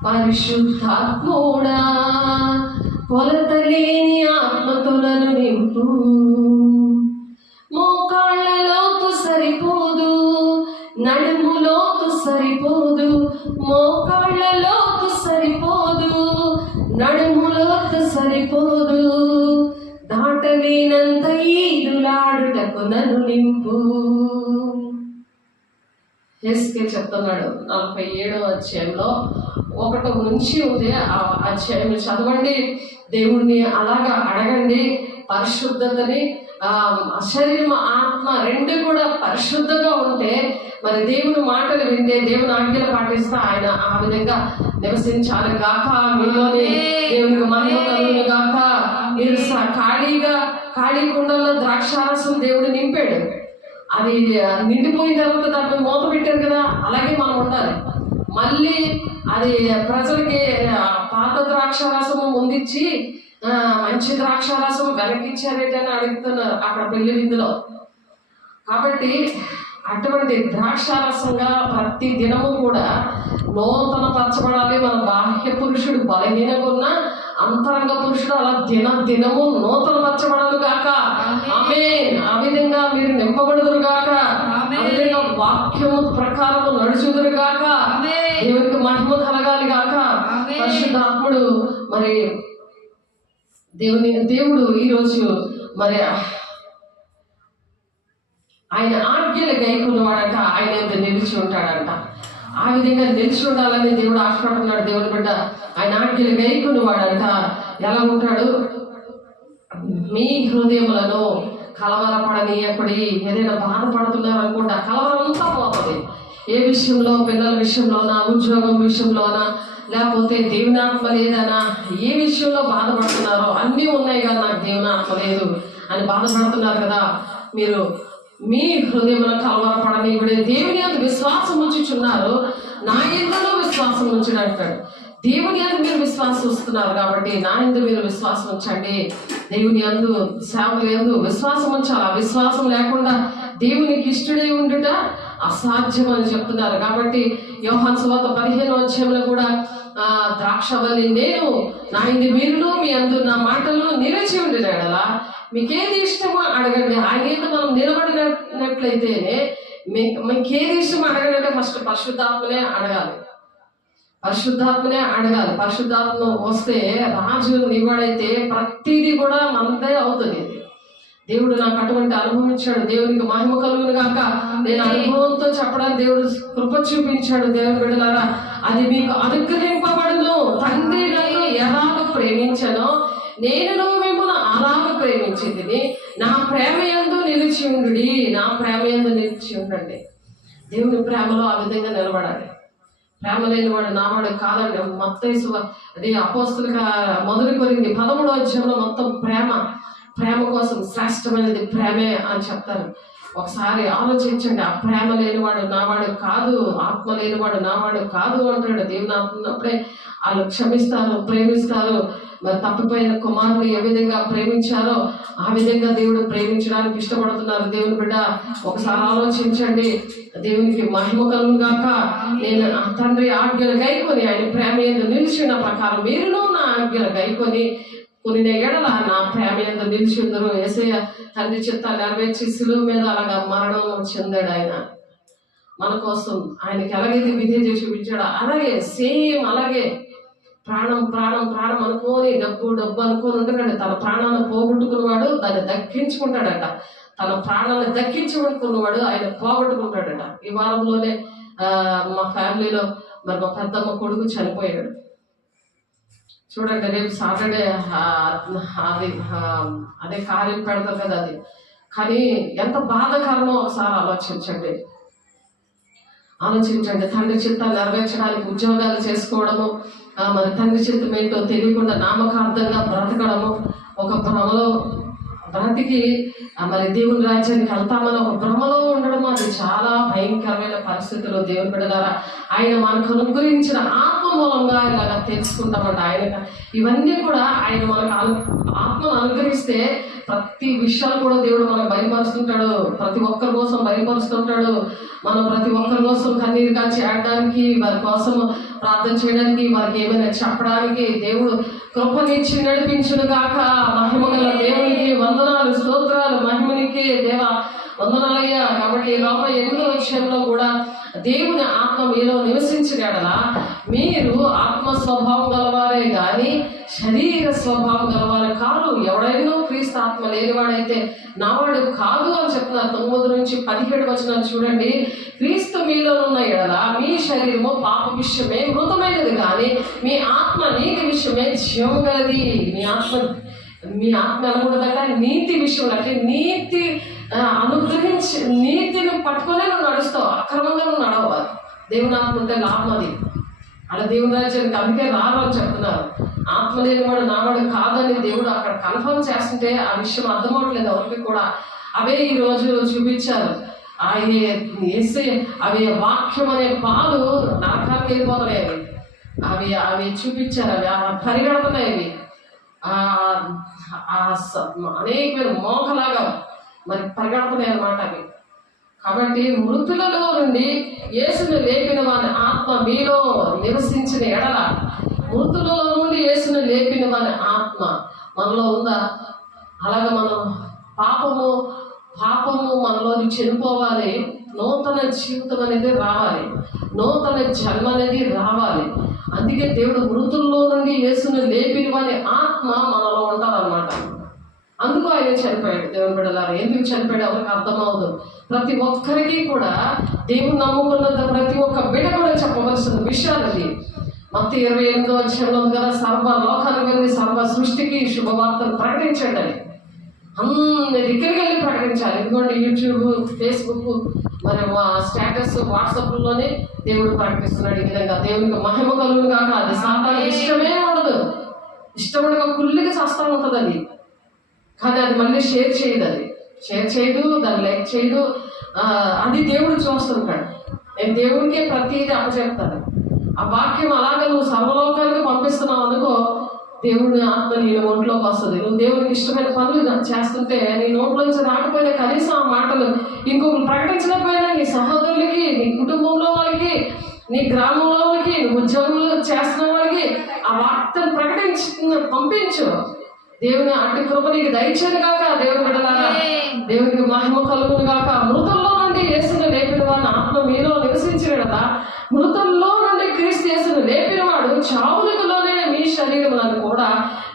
పరిశుద్ధాత్ముడా కొలత లేని ఆత్మతో నన్ను నింపు. మోకాళ్ళలోతు సరిపోదు, నడుములోతు సరిపోదు. మోకాళ్ళలోతు సరిపోదు, నడుములోతు సరిపోదు. దాటలేనంత ఈదులాడుటకు నన్ను నింపు. హెస్కేల్ చెప్తున్నాడు 47వ అధ్యాయంలో 1 నుంచి ఉంది. ఆ అధ్యాయం చదవండి, దేవుణ్ణి అలాగా అడగండి. పరిశుద్ధతని శరీరం ఆత్మ రెండు కూడా పరిశుద్ధంగా ఉంటే మరి దేవుని మాటలు వింటే, దేవుని ఆజ్ఞలు పాటిస్తే ఆయన ఆ విధంగా నివసించాలి గాక. మీలోని దేవునికి మహిమ కలుగును గాక. మీరు ఖాళీ కుండల్లో ద్రాక్షారసం దేవుడు నింపాడు. అది నిండిపోయిన తర్వాత దాన్ని మూత పెట్టారు కదా, అలాగే మనం ఉండాలి. మళ్ళీ అది ప్రజలకి పాత ద్రాక్షారసము ముందిచ్చి మంచి ద్రాక్షారసం వెనకిచ్చారేటని అడుగుతున్నారు అక్కడ పెళ్లి విందులో. కాబట్టి అటువంటి ద్రాక్షారసంగా ప్రతి దినము కూడా నూతన పరచబడాలి. మన బాహ్య పురుషుడు బలహీనంగా ఉన్న అంతరంగ పురుషుడు అలా దినము నూతన పరచబడాలి గాక. ఆమేన్. ఆ విధంగా మీరు నింపబడుదురు గాక. ఆ విధంగా వాక్యము ప్రకారము నడుచుదురు గాక. దేవునికి మహిమ కలగాలి గాక. పరిశుద్ధాత్ముడు మరి దేవుడు ఈరోజు మరి ఆయన ఆజ్ఞలు గైకున్నవాడట, ఆయన ఎంత నిలిచి ఉంటాడంట. ఆ విధంగా నిలిచి ఉండాలని దేవుడు ఆశపడుతున్నాడు. దేవుని బిడ్డ ఆయన ఆజ్ఞలు గైకున్నవాడంట. ఎలా ఉంటాడు? మీ హృదయములను కలవరపడనీయకుడి. ఏదైనా బాధపడుతున్నారు అనుకుంటా, కలవరం అంతా పోతుంది. ఏ విషయంలో, పిల్లల విషయంలోనా, ఉద్యోగం విషయంలోనా, లేకపోతే దేవునాత్మ లేదనా, ఏ విషయంలో బాధపడుతున్నారో అన్నీ ఉన్నాయి కదా, నాకు దేవునాత్మ లేదు అని బాధపడుతున్నారు కదా, మీరు మీ హృదయంలో కలవరపడనీయకుడి. దేవుని యందు విశ్వాసం ఉంచుచున్నారు, నా యందును విశ్వాసం ఉంచుడు అంటాడు. దేవుని యందు మీరు విశ్వాసం వస్తున్నారు కాబట్టి నా యందు మీరు విశ్వాసం ఉంచండి. దేవుని యందు, సేవకుల యందు విశ్వాసం ఉంచాలి. ఆ విశ్వాసం లేకుండా దేవునికి ఇష్టడై ఉండుట అసాధ్యం అని చెప్తున్నారు. కాబట్టి యోహాను సువార్త 15వ అధ్యాయంలో కూడా ద్రాక్షవల్లి నేను, నా యందు మీరును, మీ యందు నా మాటలను నిలిచి ఉండినాడలా మీకేది ఇష్టమో అడగండి. ఆయన యందు మనం నిలబడినట్లయితేనే మీకేది ఇష్టమో అడగండి. ఫస్ట్ పరిశుద్ధాత్మనే అడగాలి. పరిశుద్ధాత్మ వస్తే రాజు నివాడైతే ప్రతిదీ కూడా మనదే అవుతుంది. దేవుడు నాకు అటువంటి అనుభవం ఇచ్చాడు. దేవునికి మహిమ కలుగును గాక. నేను అనుభవంతో చెప్పడానికి దేవుడు కృప చూపించాడు. దేవుని బిడ్డలారా, అది మీకు అనుగ్రహింపబడును. తండ్రి నన్ను ఎలాగ ప్రేమించనో నేను మిమ్మల్ని అలాగ ప్రేమించింది. నా ప్రేమ యందు నిలిచి ఉండుడి. నా ప్రేమ యందు నిలిచి ఉండండి. దేవుని ప్రేమలో ఆ విధంగా నిలబడాలి. ప్రేమ లేనివాడు నావాడు కాదండి. మత్తయి అది అపోస్తులుగా మొదలు కొరింది 13వ అధ్యాయంలో మొత్తం ప్రేమ కోసం శ్రేష్టమైనది ప్రేమే అని చెప్తారు. ఒకసారి ఆలోచించండి. ఆ ప్రేమ లేనివాడు నావాడు కాదు, ఆత్మ లేనివాడు నావాడు కాదు అంటాడు. దేవుని ఆత్మ ఉన్నప్పుడే వాళ్ళు క్షమిస్తారు, ప్రేమిస్తారు. మరి తప్పిపోయిన కుమారుని ఏ విధంగా ప్రేమించారో ఆ విధంగా దేవుడు ప్రేమించడానికి ఇష్టపడుతున్నారు. దేవుని బిడ్డ ఒకసారి ఆలోచించండి. దేవునికి మహిమ కలుగును గాక. నేను ఆ తండ్రి ఆజ్ఞలు గైకొని ఆయన ప్రేమ యందు నిలిచిన ప్రకారం మీరును నా ఆజ్ఞలు గైకొని కొన్ని ఎడల నా ప్రేమ యందు నిలిచి ఉందరు. యేసయ్య తండ్రి చిత్తాన్ని నెరవేర్చి శిలువ మీద అలాగా మరణం చెందాడు. ఆయన మన కోసం ఆయనకి ఎలాగైతే విధేయత చూపించాడో అలాగే సేమ్ అలాగే ప్రాణం అనుకోని డబ్బు అనుకోని ఉంటాడండి. తన ప్రాణాన్ని పోగొట్టుకున్నవాడు దాన్ని దక్కించుకుంటాడట. తన ప్రాణాన్ని దక్కించుకుంటున్నవాడు ఆయన పోగొట్టుకుంటాడట. ఈ వారంలోనే మా ఫ్యామిలీలో మరి మా పెద్దమ్మ కొడుకు చనిపోయాడు. చూడండి, రేపు సాటర్డే అదే కార్యం పెడతారు కదా అది. కానీ ఎంత బాధాకరమో ఒకసారి ఆలోచించండి. తండ్రి చిత్తాన్ని నెరవేర్చడానికి ఉద్యోగాలు చేసుకోవడము, మరి తండ్రి చిత్తం ఏంటో తెలియకుండా నామకార్థంగా బ్రతకడము, ఒక భ్రమలో బ్రతికి మరి దేవుని రాజ్యానికి వెళ్తామని ఒక భ్రమలో ఉండడం, అది చాలా భయంకరమైన పరిస్థితులు. దేవుని బిడ్డలారా, ఆయన మనకు అనుగ్రహించిన ఆత్మ మూలంగా ఇలాగా తెలుసుకుంటామంట. ఆయన ఇవన్నీ కూడా ఆయన మనకు ఆత్మను అనుగ్రహిస్తే ప్రతి విషయాలు కూడా దేవుడు మనకు బయలుపరుస్తుంటాడు. ప్రతి ఒక్కరి కోసం బయలుపరుస్తుంటాడు. మనం ప్రతి ఒక్కరి కోసం కన్నీరుగా చేయడానికి, వారి కోసం ప్రార్థన చేయడానికి, వారికి ఏమైనా చెప్పడానికి దేవుడు కృపనిచ్చి నడిపించును గాక. మహిమ గల దేవునికి వందనాలు, స్తోత్రాలు, మహిమనికి దేవా వందనాలయ్యా. కాబట్టి 28వ విషయంలో కూడా దేవుని ఆత్మ మీలో నివసించినలా మీరు ఆత్మ స్వభావం గలవారే గాని శరీర స్వభావం గలవారు కారు. ఎవడైనా క్రీస్తు ఆత్మ లేనివాడైతే నావాడు కాదు అని చెప్తున్నారు. 9 నుంచి 17 వచనాలు చూడండి. క్రీస్తు మీలో ఉన్న ఎడల మీ శరీరము పాప విషయమే మృతమైనది కానీ మీ ఆత్మ నీతి విషయమే జీవం గలది. మీ ఆత్మ అనుకుంటుందట నీతి విషయం, అంటే నీతి అనుగ్రహించి నీతిని పట్టుకునే నువ్వు నడుస్తావు. అక్రమంగా నువ్వు నడవాలి. దేవుని ఆత్మ ఉంటే లాభం అది. అలా దేవుని రాజ్యానికి అందుకే రారు అని చెప్తున్నారు. ఆత్మ లేనివాడు నావాడు కాదని దేవుడు అక్కడ కన్ఫర్మ్ చేస్తుంటే ఆ విషయం అర్థమవట్లేదు ఎవరికి కూడా. అవే ఈ రోజు చూపించారు. అవి వాక్యం అనే పాలు నరకానికి వెళ్ళిపోతున్నాయి. అవి చూపించారు. అవి పరిగెడుతున్నాయి. అనేకమైన మోకలాగా మరి పరిగెడుతున్నాయి అన్నమాట అవి. కాబట్టి మృతులలో నుండి యేసును లేపిన వారి ఆత్మ మీలో నివసించిన ఎడల, మృతులలో నుండి యేసును లేపిన వారి ఆత్మ మనలో ఉందా? అలాగే మనం పాపము మనలోని చనిపోవాలి. నూతన జీవితం అనేది రావాలి. నూతన జన్మ అనేది రావాలి. అందుకే దేవుడు మృతుల్లో నుండి యేసును లేపిన వారి ఆత్మ మనలో ఉంటారన్నమాట. అందుకు ఆయన చనిపోయాడు. దేవుని బిడ్డలారా, ఎందుకు చనిపోయాడు ఎవరికి అర్థమవుదు. ప్రతి ఒక్కరికి కూడా దేవుని నమ్ముకున్నంత ప్రతి ఒక్క బిడ్డ కూడా చెప్పవలసిన విషయాలు అది. మత్తయి 28వ అధ్యాయంలో కదా, సర్వ లోకానికి వెళ్ళి సర్వ సృష్టికి శుభవార్తను ప్రకటించండి అని. అన్ని దగ్గరికి వెళ్ళి ప్రకటించాలి. ఎందుకంటే యూట్యూబ్, ఫేస్బుక్, మరి స్టేటస్, వాట్సాప్లోనే దేవుడు ప్రకటిస్తున్నాడు. ఈ విధంగా దేవునికి మహిమ కలుగును కాక. అది సాతానికి ఇష్టమే ఉండదు. ఇష్టపడక కుళ్ళికి సస్తా ఉంటుంది అది. కానీ అది మళ్ళీ షేర్ చేయదు, దాన్ని లైక్ చేయదు. అది దేవుడు చూస్తుంటాడు. నేను దేవుడికే ప్రతిదీ అప్పచెప్తాను. ఆ వాక్యం అలాగే నువ్వు సర్వలోకానికి పంపిస్తున్నావు అనుకో, దేవుడి ఆత్మ నీ ఒంట్లోకి వస్తుంది. నువ్వు దేవుడికి ఇష్టమైన పనులు చేస్తుంటే నీ నోట్లోంచి రాకపోయినా కనీసం ఆ మాటలు ఇంకొకరు ప్రకటించలేకపోయినా నీ సహోదరులకి, నీ కుటుంబంలో వాళ్ళకి, నీ గ్రామంలో వాళ్ళకి, నువ్వు ఉద్యోగంలో చేస్తున్న వాళ్ళకి ఆ వార్తను పంపించు. దేవుని అట్టి కృప నీకు దయచేది కాక. దేవుని బిడ్డలారా, దేవునికి మహిమ కలుగును గాక. మృతుల్లో నుండి యేసును లేపిన వాడిని ఆత్మ మీలో నివసించిన కదా, మృతుల్లో నుండి క్రీస్తు యేసును లేపినవాడు చావులకులోనే మీ శరీరములను కూడా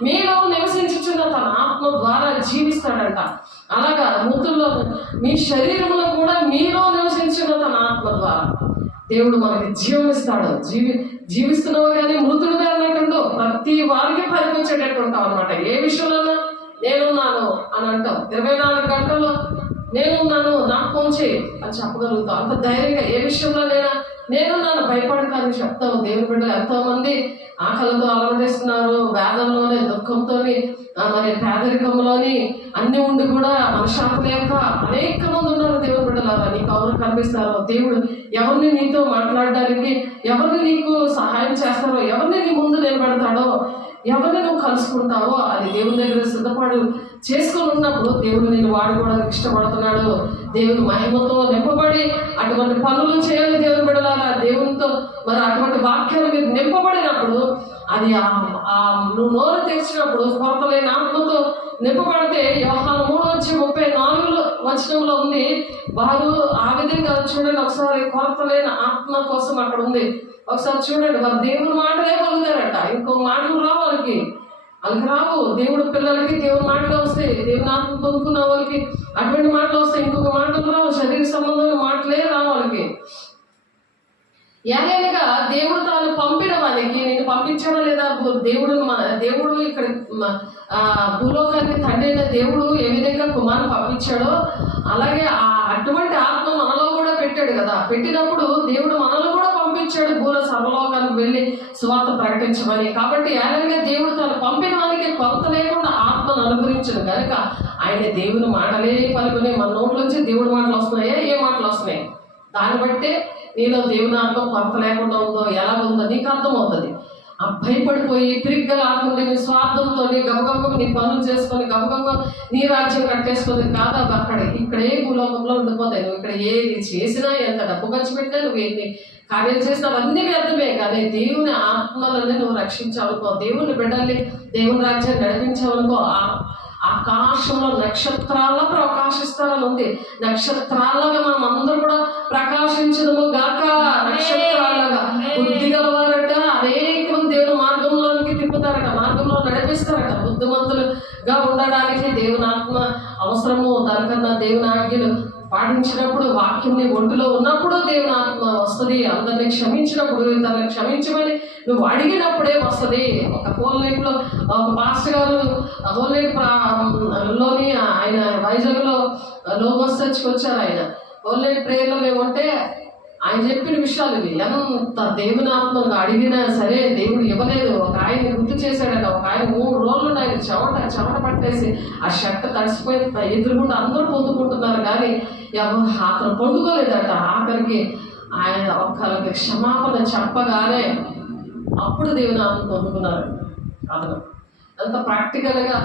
మీలో నివసించుచున్న తన ఆత్మ ద్వారా జీవిస్తాడంట. అలాగా మృతుల్లో మీ శరీరములు కూడా మీలో నివసించిన తన ఆత్మ ద్వారా దేవుడు మనకి జీవమిస్తాడు. జీవిస్తున్నావు కానీ మృతుడుగా అన్నట్టు ప్రతి వారికి పనికొచ్చేటట్టు ఉంటావు అనమాట. ఏ విషయంలోనూ నేనున్నాను అని అంటావు. 24 గంటల్లో నేనున్నాను, నాకు ఫోన్ చేయి అని చెప్పగలుగుతావు. అంత ధైర్యంగా ఏ విషయంలో నేను నన్ను భయపడతానని చెప్తావు. దేవుని బిడ్డలు ఎంతోమంది ఆకలితో అలవడిస్తున్నారు, వేదంలోనే దుఃఖంతో, మరి పేదరికంలోని అన్ని ఉండి కూడా మనశ్శాంతి లేక అనేక మంది ఉన్నారు. దేవుని బిడ్డలారా, నీకు ఎవరు కనిపిస్తారో, దేవుడు ఎవరిని నీతో మాట్లాడడానికి, ఎవరిని నీకు సహాయం చేస్తారో, ఎవరిని నీ ముందు నిలబెడతాడో, ఎవరిని నువ్వు కలుసుకుంటావో అది దేవుని దగ్గర సిద్ధపాటు చేసుకొని ఉన్నప్పుడు దేవుడు నేను వాడుకోవడానికి ఇష్టపడుతున్నాడు. దేవుని మహిమతో నింపబడి అటువంటి పనులు చేయాలి. దేవుని బిడ్డలారా, దేవునితో మరి అటువంటి వాక్యాలు మీరు నింపబడినప్పుడు అది నువ్వు నోరు తెచ్చినప్పుడు కొరత లేని ఆత్మతో నింపబడితే యోహాను 3:34 ఉంది. వారు ఆ విధంగా చూడండి ఒకసారి, కొరత లేని ఆత్మ కోసం అక్కడ ఉంది. ఒకసారి చూడండి, వారు దేవుని మాటలే పలుకుతారట, ఇంకో మాటలు రావు వాళ్ళకి రావు. దేవుడు పిల్లలకి దేవుని మాటలు వస్తాయి, దేవుని ఆత్మ పొందుకున్న వాళ్ళకి అటువంటి మాటలు వస్తాయి, ఇంకొక మాటలు రావు, శరీర సంబంధమైన మాటలే రావు వాళ్ళకి. ఏదైనా దేవుడు తాను పంపిన వారికి నేను పంపించాడా లేదా? దేవుడు ఇక్కడ భూలోకానికి తండ్రి అయిన దేవుడు ఏ విధంగా కుమారుని పంపించాడో అలాగే అటువంటి ఆత్మ మనలో కూడా పెట్టాడు కదా. పెట్టినప్పుడు దేవుడు మనలో కూడా పంపించాడు సర్వలోకానికి వెళ్ళి సువార్త ప్రకటించమని. కాబట్టి ఏదైనా దేవుడు తాను పంపిన వారికి కొరత లేకుండా ఆత్మను అనుగ్రహించను కనుక ఆయన దేవుని మాటలే పలుకునే. మన నోట్లోంచి దేవుడి మాటలు వస్తున్నాయా, ఏ మాటలు వస్తున్నాయి, దాన్ని బట్టే నీలో దేవుని ఆత్మ కొరత లేకుండా ఉందో ఎలా ఉందో నీకు అర్థమవుతుంది. భయపడిపోయి పిరిగ్గల ఆత్మని నీ స్వార్థంతో గబగబ నీ పనులు చేసుకొని గబగబ నీ రాజ్యం కట్టేసుకొని కాదా ఇక్కడే భూలోకంలో ఉండిపోతాయి. నువ్వు ఇక్కడ ఏది చేసినా, ఎంత డబ్బు ఖర్చు పెట్టినా, నువ్వు ఎన్ని కార్యాలు చేసినా అవన్నీ వ్యర్థమే. కానీ దేవుని ఆత్మలని నువ్వు రక్షించాలనుకో, దేవుని బిడ్డల్ని దేవుని రాజ్యాన్ని నడిపించాలనుకో, ఆకాశంలో నక్షత్రాల్లో ప్రకాశిస్తారని ఉంది. నక్షత్రాలుగా మనం అందరూ కూడా ప్రకాశించడము గాక. నక్షత్రాలుగా బుద్ధి గలవారట అనేక మంది దేవుని మార్గంలోనికి తిప్పుతారట, మార్గంలో నడిపిస్తారట. బుద్ధిమంతులుగా ఉండడానికి దేవుని ఆత్మ అవసరము. దానికన్నా దేవుని ఆజ్ఞలు పాటించినప్పుడు, వాక్యం ఒంటిలో ఉన్నప్పుడు దేవుని ఆత్మ వస్తుంది. అందరినీ క్షమించినప్పుడు, తనని క్షమించమని నువ్వు అడిగినప్పుడే వస్తుంది. ఒక హోల్ నైట్లో ఒక పాస్టర్ గారు హోల్ నైట్ లోని ఆయన వైజాగ్లో లోగోస్ చర్చ్కి వచ్చారు. ఆయన హోల్ నైట్ ప్రేయర్లో మేము ఉంటే ఆయన చెప్పిన విషయాలు ఇవి. ఎంత దేవుని ఆత్మగా అడిగినా సరే దేవుడు ఇవ్వలేదు. ఒక ఆయన గుర్తు చేశాడట, ఒక ఆయన 3 రోజులు ఆయన చెమట పట్టేసి ఆ షర్ట్ తడిసిపోయి ఎదురుగుండా అందరూ పొందుకుంటున్నారు కానీ అతను పొందుకోలేదట. ఆఖరికి ఆయన ఒకరికి క్షమాపణ చెప్పగానే అప్పుడు దేవుని ఆత్మ పొందుకున్నారు అతను. అంత ప్రాక్టికల్గా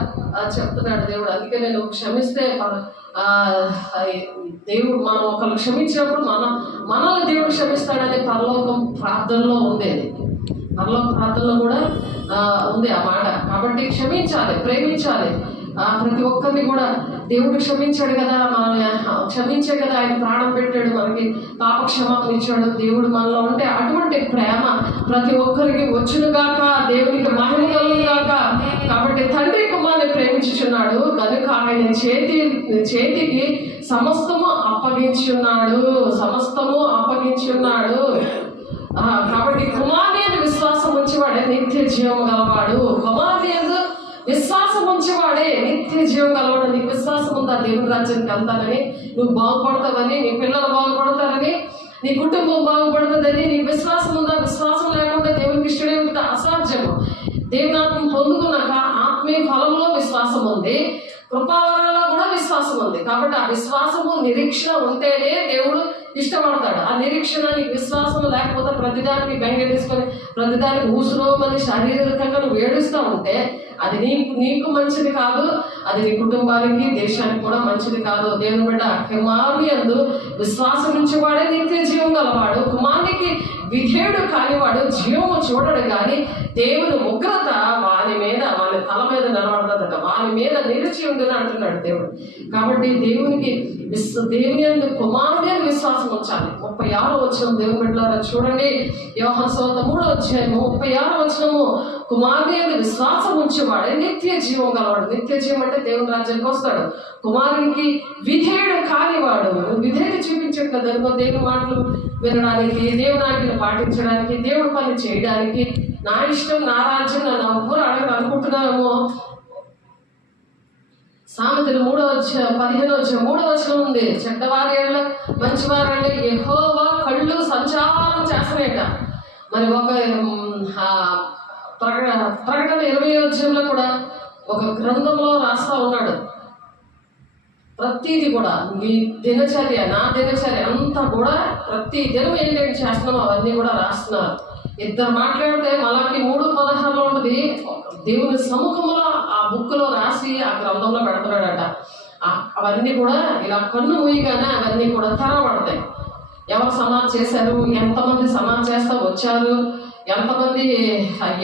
చెప్తున్నాడు దేవుడు. అందుకే నేను క్షమిస్తే దేవుడు మనం ఒకళ్ళు క్షమించినప్పుడు మనల్ని దేవుడు క్షమిస్తాడని పరలోకం ప్రార్థనలో ఉండేది. పరలోక ప్రార్థనలో కూడా ఉంది ఆ మాట. కాబట్టి క్షమించాలి, ప్రేమించాలి. ప్రతి ఒక్కరిని కూడా దేవుడు క్షమించాడు కదా, మనం క్షమించే కదా ఆయన ప్రాణం పెట్టాడు, మనకి పాప క్షమాపణ ఇచ్చాడు. దేవుడు మనలో ఉంటే అటువంటి ప్రేమ ప్రతి ఒక్కరికి వచ్చునుగాక, దేవునికి మహిమ కలుగుగాక. కాబట్టి తండ్రి కుమారుని ప్రేమించుచున్నాడు కనుక ఆయన చేతికి సమస్తము అప్పగించున్నాడు. కాబట్టి కుమారుని యందు విశ్వాసం ఉంచేవాడే నిత్య జీవం గలవాడు. కుమారుని యందు విశ్వాసం ఉంచేవాడే నిత్య జీవం గలవాడు. నీకు విశ్వాసం ఉందా దేవుని రాజ్యానికి వెళ్తానని, నువ్వు బాగుపడతావని, నీ పిల్లలు బాగుపడతారని, నీ కుటుంబం బాగుపడుతుందని నీకు విశ్వాసం ఉందా? విశ్వాసం లేకుండా దేవునికి ఇష్టడే ఉంటే అసాధ్యము. దేవుని ఆత్మ పొందుకున్నాక ఆత్మీయ ఫలంలో విశ్వాసం ఉంది, కృపావరాల్లో కూడా విశ్వాసం ఉంది. కాబట్టి ఆ విశ్వాసము నిరీక్షణ ఉంటేనే దేవుడు ఇష్టపడతాడు. ఆ నిరీక్షణ నీకు విశ్వాసం లేకపోతే ప్రతిదానికి బెంగ తీసుకొని ప్రతిదానికి ఊసురోమని శారీరకంగా నువ్వు ఏడుస్తూ ఉంటే అది నీకు మంచిది కాదు, అది నీ కుటుంబానికి దేశానికి కూడా మంచిది కాదు. దేవుని బిడ్డ కుమారుని యందు విశ్వాసం ఉంచేవాడే నిత్య జీవం గలవాడు. కుమారునికి విధేయుడు కానివాడు జీవము చూడడు కానీ దేవుని ఉగ్రత వాని తల మీద నిలబడదట, వాని మీద నిలిచి ఉందని అంటున్నాడు దేవుడు. కాబట్టి దేవుని యందు కుమారుని యందు విశ్వాసం ఉంచాలి. 36వ వచనం దేవుని బిడ్డలారా చూడండి, యోహాను సువార్త 3వ అధ్యాయము 36వ వచనము, కుమారుని యందు విశ్వాసం ఉంచేవాడే నిత్య జీవం గలవాడు. నిత్య జీవం అంటే దేవుని రాజ్యానికి వస్తాడు. కుమారునికి విధేయుడు కానివాడు, విధేయత చూపించట్లేదు అనుకో, దేవుని మాటలు వినడానికి, దేవుని ఆజ్ఞలు పాటించడానికి, దేవుడి పని చేయడానికి, నా ఇష్టం నా రాజ్యం నన్ను ఎవ్వరు అడగరు అనుకుంటున్నామో. సామెతలు 3వ 15వ 3వ వచనం ఉంది, చెడ్డవారేళ్ళ మంచివారేళ్ళ యెహోవా కళ్ళు సంచారం చేస్తున్నాయట. మరి ఒక ప్రకటన 20వ కూడా ఒక గ్రంథంలో రాస్తా ఉన్నాడు. ప్రతిదీ కూడా మీ దినచర్య, నా దినచర్య అంతా కూడా ప్రతి దినం ఏంటంటే చేస్తున్నాం అవన్నీ కూడా రాస్తున్నారు. ఇద్దరు మాట్లాడితే మళ్ళీ 3:16 ఉంటుంది. దేవుని సముఖంలో ఆ బుక్లో రాసి ఆ గ్రంథంలో పెడుతున్నాడట. అవన్నీ కూడా ఇలా కన్ను మూయగానే అవన్నీ కూడా తెరవబడతాయి. ఎవరు సమాధి చేశారు, ఎంతమంది సమాధి చేస్తా వచ్చారు, ఎంతమంది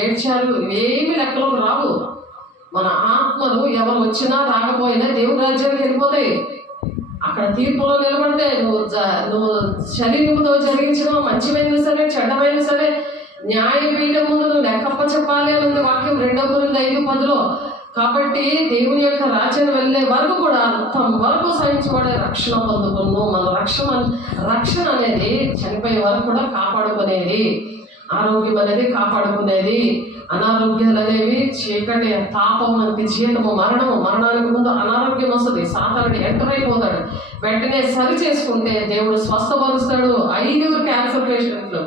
ఏడ్చారు, ఏమి లెక్కలోకి రావు. మన ఆత్మలు ఎవరు వచ్చినా రాకపోయినా దేవుని రాజ్యానికి వెళ్ళిపోతాయి. అక్కడ తీర్పులో నిలబడితే నువ్వు శరీరంతో జరిగించిన మంచివైనా సరే చెడ్డమైనా సరే న్యాయపీఠం ముందు నువ్వు లెక్కప్ప చెప్పాలి అని ఉంది వాక్యం 2 కొరింథీ 5:10. కాబట్టి దేవుని యొక్క రాజ్యాన్ని వెళ్ళే వరకు కూడా అంతవరకు సహించబడే రక్షణ పొందుకున్నాను. మన రక్షణ అనేది చనిపోయే వరకు కూడా కాపాడుకునేది. ఆరోగ్యం అనేది కాపాడుకునేది. అనారోగ్యాలు అనేవి చీకటి, పాపం మనకి జీతము మరణము. మరణానికి ముందు అనారోగ్యం వస్తుంది. సాతానుడు ఎంటర్ అయిపోతాడు. వెంటనే సరి చేసుకుంటే దేవుడు స్వస్థపరుస్తాడు. 5 క్యాన్సర్ పేషెంట్లు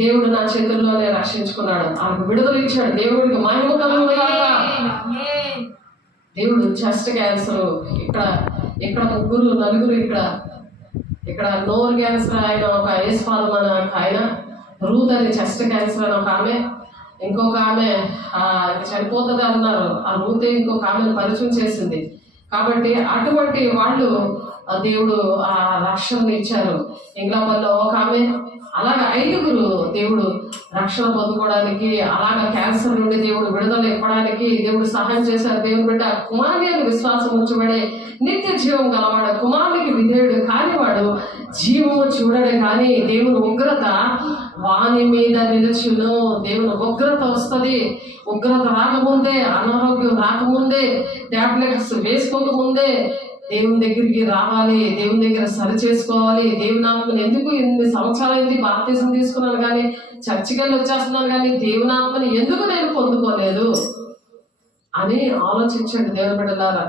దేవుడు నా చేతుల్లోనే రక్షించుకున్నాడు. ఆమెకు విడుదల ఇచ్చాడు. దేవుడికి మహిమ కలుగును గాక. దేవుడు చెస్ట్ క్యాన్సర్ ఇక్కడ 3 4 ఇక్కడ నోర్ క్యాన్సర్ ఆయన ఒక ఏస్పాదం అని ఆయన, రూత్ అని చెస్ట్ క్యాన్సర్ అని ఒక ఆమె, ఇంకొక ఆమె చనిపోతుంది అన్నారు. ఆ రూతే ఇంకొక ఆమెను పరిచయం చేసింది. కాబట్టి అటువంటి వాళ్ళు దేవుడు ఆ రక్షణ ఇచ్చారు. ఇంగ్లాండ్లో ఒక ఆమె, అలాగ 5 దేవుడు రక్షణ పొందుకోవడానికి, అలాగ క్యాన్సర్ నుండి దేవుడు విడుదల ఇవ్వడానికి దేవుడు సహాయం చేశారు. దేవుని బిడ్డ కుమారుని అని విశ్వాసం ఉంచబడే నిత్య జీవం గలవాడు, కుమారునికి విధేయుడు కానివాడు జీవము చూడడు. కానీ దేవుని ఉగ్రత వాని మీద నిలుచును. దేవుని ఉగ్రత వస్తుంది. ఉగ్రత రాకముందే, అనారోగ్యం రాకముందే, టాబ్లెట్స్ వేసుకోకముందే దేవుని దగ్గరికి రావాలి. దేవుని దగ్గర సరి చేసుకోవాలి. దేవుని ఆత్మని ఎందుకు ఇన్ని సంవత్సరాలైంది బాప్తిజం తీసుకున్నాను కానీ, చర్చికి వెళ్ళి వచ్చేస్తున్నాను కానీ దేవుని ఆత్మని ఎందుకు నేను పొందుకోలేదు అని ఆలోచించండి. దేవుని బిడ్డలారా,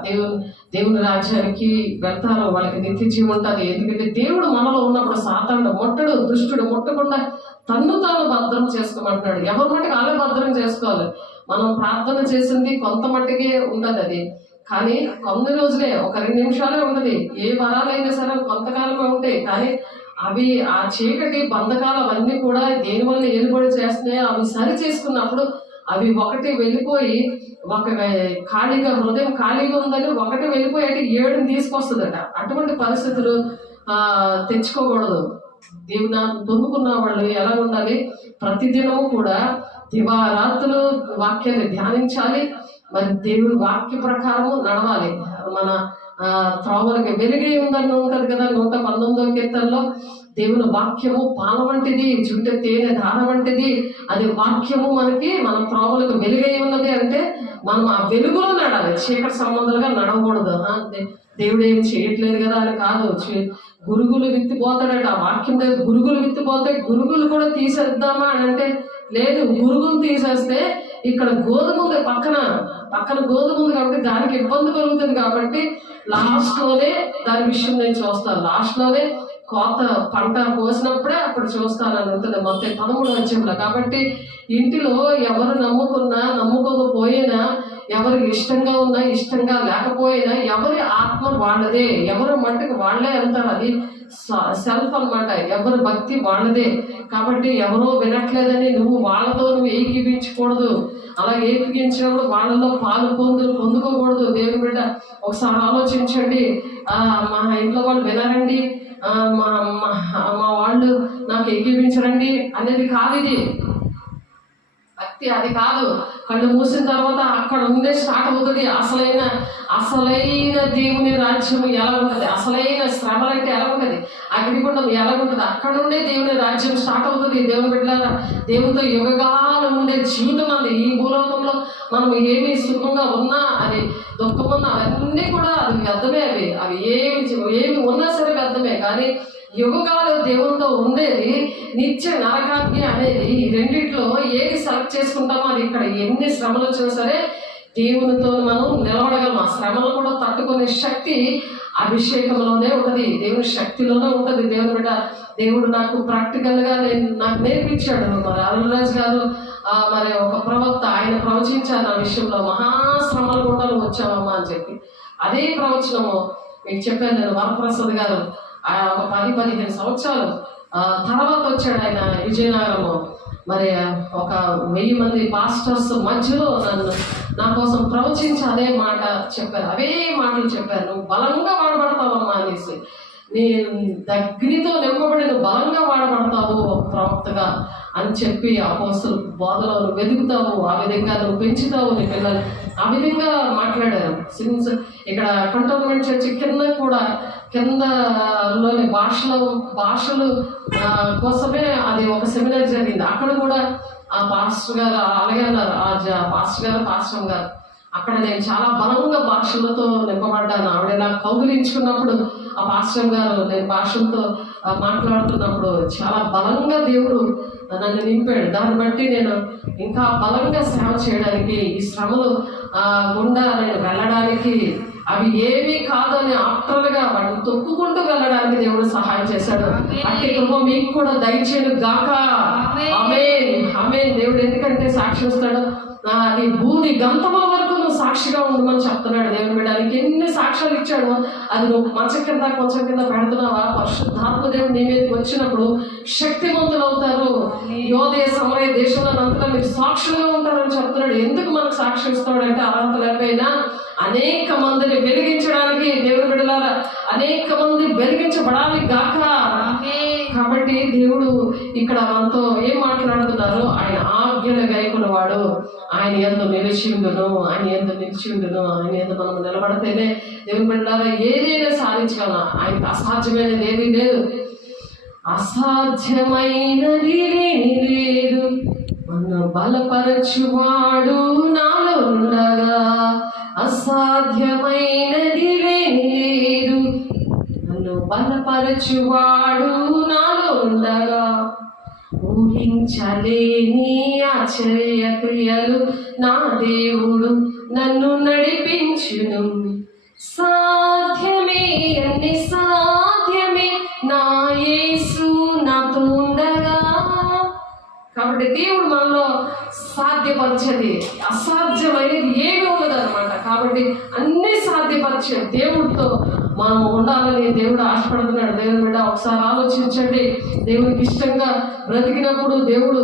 దేవుని రాజ్యానికి వెళ్తారు. వాళ్ళకి నిత్య జీవం ఉంటుంది. ఎందుకంటే దేవుడు మనలో ఉన్నప్పుడు సాతానుడు ముట్టడు, దుష్టుడు ముట్టకుండా తన్ను తాను భద్రం చేసుకోమంటున్నాడు. ఎవరి మట్టుకు అలా భద్రం చేసుకోవాలి. మనం ప్రార్థన చేసింది కొంత మట్టుకే ఉంటుంది. అది కానీ కొన్ని రోజులే, ఒక 2 నిమిషాలే ఉంటుంది. ఏ వరాలైనా సరే కొంతకాలమే ఉంటాయి. కానీ అవి ఆ చీకటి బంధకాలు అవన్నీ కూడా దేనివల్ల ఏలుబడి చేస్తున్నాయో అవి సరి చేసుకున్నప్పుడు అవి ఒకటి వెళ్ళిపోయి, ఒక ఖాళీగా హృదయం ఖాళీగా ఉందని ఒకటి వెళ్ళిపోయి అంటే 7 తీసుకొస్తుందట. అటువంటి పరిస్థితులు తెచ్చుకోకూడదు. దేవుని పొందుకున్న వాళ్ళు ఎలా ఉండాలి? ప్రతిదినము కూడా దివారాత్రులు వాక్యాన్ని ధ్యానించాలి. మరి దేవుని వాక్య ప్రకారము నడవాలి. మన త్రోవలకి వెలుగే ఉందని ఉంటుంది కదా 119వ కీర్తనలో. దేవుని వాక్యము పాల వంటిది, జుంటె తేనె ధార వంటిది. అది వాక్యము మనకి మన త్రోవలకు వెలుగై ఉన్నది అంటే మనం ఆ వెలుగులో నడాలి. చీకటి సంబంధాలుగా నడవకూడదు. దేవుడు ఏం చేయట్లేదు కదా అని కాదు. గురుగులు విత్తిపోతాడట. ఆ వాక్యం దగ్గర గురుగులు విత్తిపోతే గురుగులు కూడా తీసేద్దామా అని అంటే లేదు. గురుగులు తీసేస్తే ఇక్కడ గోధుమ ఉంది, పక్కన గోధుమ ఉంది కాబట్టి దానికి ఇబ్బంది కలుగుతుంది. కాబట్టి లాస్ట్లోనే దాని విషయం నేను చూస్తాను. లాస్ట్లోనే కోత పంట కోసినప్పుడే అప్పుడు చూస్తానని ఉంటుంది మొత్తం 13వ అధ్యాయంలో. కాబట్టి ఇంటిలో ఎవరు నమ్ముకున్నా నమ్ముకోకపోయినా, ఎవరికి ఇష్టంగా ఉన్నా ఇష్టంగా లేకపోయినా, ఎవరి ఆత్మ వాళ్ళదే, ఎవరు మట్టుకు వాళ్ళే అంటారు. అది సెల్ఫ్ అన్నమాట. ఎవరి భక్తి వాళ్ళదే. కాబట్టి ఎవరో వినట్లేదని నువ్వు ఏకీపించకూడదు. అలా ఏకీపించినప్పుడు వాళ్ళలో పాలు పొందుకోకూడదు. దేవుని బిడ్డ ఒకసారి ఆలోచించండి. మా ఇంట్లో వాళ్ళు వినరండి, మా వాళ్ళు నాకు ఏకీపించరండి అనేది కాదు. ఇది భక్తి అది కాదు. కళ్ళు మూసిన తర్వాత అక్కడ ఉండే స్టార్ట్ అవుతుంది. అసలైన దేవుని రాజ్యం ఎలా ఉంటుంది, అసలైన శ్రమలు అంటే ఎలా ఉంటుంది, అగ్నిగుండం ఎలా ఉంటుంది, అక్కడ నుండే దేవుని రాజ్యం స్టార్ట్ అవుతుంది. దేవుని బిడ్డలారా, దేవునితో యుగగాలు ఉండే జీవితం అంది. ఈ భూలోకంలో మనం ఏమి సుఖంగా ఉన్నా, అది దుఃఖం ఉన్నా, అవన్నీ కూడా అది వ్యర్థమే. అవి ఏమి ఉన్నా సరే వ్యర్థమే. కానీ యుగకాలు దేవునితో ఉండేది నిత్య నరకాగ్ని అనేది. ఈ రెండిట్లో ఏది సెలెక్ట్ చేసుకుంటామో అది ఇక్కడ ఎన్ని శ్రమలు వచ్చినా సరే దేవునితో మనం నిలబడగలం. ఆ శ్రమలు కూడా తట్టుకునే శక్తి అభిషేకంలోనే ఉంటుంది, దేవుని శక్తిలోనే ఉంటుంది. దేవుని బిడ్డ, దేవుడు నాకు ప్రాక్టికల్గా నాకు నేర్పించాడు. మరి అరుణరాజు గారు మరి ఒక ప్రవక్త, ఆయన ప్రవచించారు నా విషయంలో, మహాశ్రమలు కూడా వచ్చావమ్మా అని చెప్పి. అదే ప్రవచనము మీకు చెప్పాను నేను. వరప్రసాద్ గారు ఒక 10-15 సంవత్సరాలు తర్వాత వచ్చాడు ఆయన విజయనగరము. మరి ఒక 1000 మంది పాస్టర్స్ మధ్యలో నా కోసం ప్రవచించి అదే మాట చెప్పారు, అవే మాటలు చెప్పారు. నువ్వు బలంగా వాడబడతావమ్మా అనేసి, నీ అగ్నితో నింపబడి నువ్వు బలంగా వాడబడతావు ఒక ప్రవక్తగా అని చెప్పి, అపోస్తలు బోధలో నువ్వు వెతుకుతావు, ఆ విధంగా నువ్వు పెంచుతావు నీ పిల్లలు, ఆ విధంగా మాట్లాడారు. సిన్స్ ఇక్కడ కంటోన్మెంట్ చర్చి కింద కూడా, కిందలోని భాషలు కోసమే అది ఒక సెమినార్ జరిగింది. అక్కడ కూడా ఆ పాస్టర్ గారు అలాగే అన్నారు, పాస్టర్ గారు అక్కడ నేను చాలా బలంగా భాషలతో నింపబడ్డాను. ఆవిడ నాకు కౌగిలించుకున్నప్పుడు ఆ పాస్టర్ గారు నేను భాషలతో మాట్లాడుతున్నప్పుడు చాలా బలంగా దేవుడు నన్ను నింపాడు. దాన్ని బట్టి నేను ఇంకా బలంగా సేవ చేయడానికి, ఈ శ్రమలు గుండా నేను వెళ్ళడానికి, అవి ఏమీ కాదని ఆఫ్టర్గా వాటిని తొక్కుకుంటూ వెళ్ళడానికి దేవుడు సహాయం చేశాడు. అట్టి కృప మీకు కూడా దయచేయను గాక. ఆమేన్, ఆమేన్. దేవుడు ఎందుకంటే సాక్షి ఇస్తాడు, అది భూమి గంతముల వరకు నువ్వు సాక్షిగా ఉండమని చెప్తున్నాడు. దేవుని బిడ్డకి ఎన్ని సాక్ష్యాలు ఇచ్చాడో అది నువ్వు కొంచెం కింద పెడుతున్నావా, పరిశుద్ధాత్మ దేవుడు నీ మీదకి వచ్చినప్పుడు శక్తివంతులు అవుతారు. యోదయ సమరయ దేశంలో అంతటా మీరు సాక్షులుగా ఉంటారని చెప్తున్నాడు. ఎందుకు మనకు సాక్ష్యం ఇస్తాడంటే, అర్హత లేకపోయినా అనేక మందిని వెలిగించడానికి, దేవుని బిడ్డలారా అనేక మంది వెలిగించబడాలి గాక. కాబట్టి దేవుడు ఇక్కడ మనతో ఏం మాట్లాడుతున్నారు, ఆయన ఆజ్ఞలు గైకొన్నవాడు, ఆయన యందు నిలిచి ఉండును, ఆయన యందు మనం నిలబడితేనే దేవుని బిడ్డలారా ఏదైనా సాధించగలం. ఆయనకు అసాధ్యమైనది ఏదీ లేదు, అసాధ్యమైనది లేదు. నన్ను బలపరచువాడు నాలో ఉండగా అసాధ్యమైనది లేదు. నన్ను బలపరచువాడు నాలో ఉండగా ఊహించలేని ఆశ్చర్య క్రియలు నా దేవుడు నన్ను నడిపించును. సాధ్యమే అన్ని సాధ్యమే నా యేసు నాతో ఉండగా. కాబట్టి దేవుడు మనలో సాధ్యపరిచేది, అసాధ్యమైనది ఏమి ఉండదు అనమాట. కాబట్టి అన్ని సాధ్యపరిచే దేవుడితో మనం ఉండాలని దేవుడు ఆశపడుతున్నాడు. దేవుని బిడ్డ ఒకసారి ఆలోచించండి, దేవునికి ఇష్టంగా బ్రతికినప్పుడు దేవుడు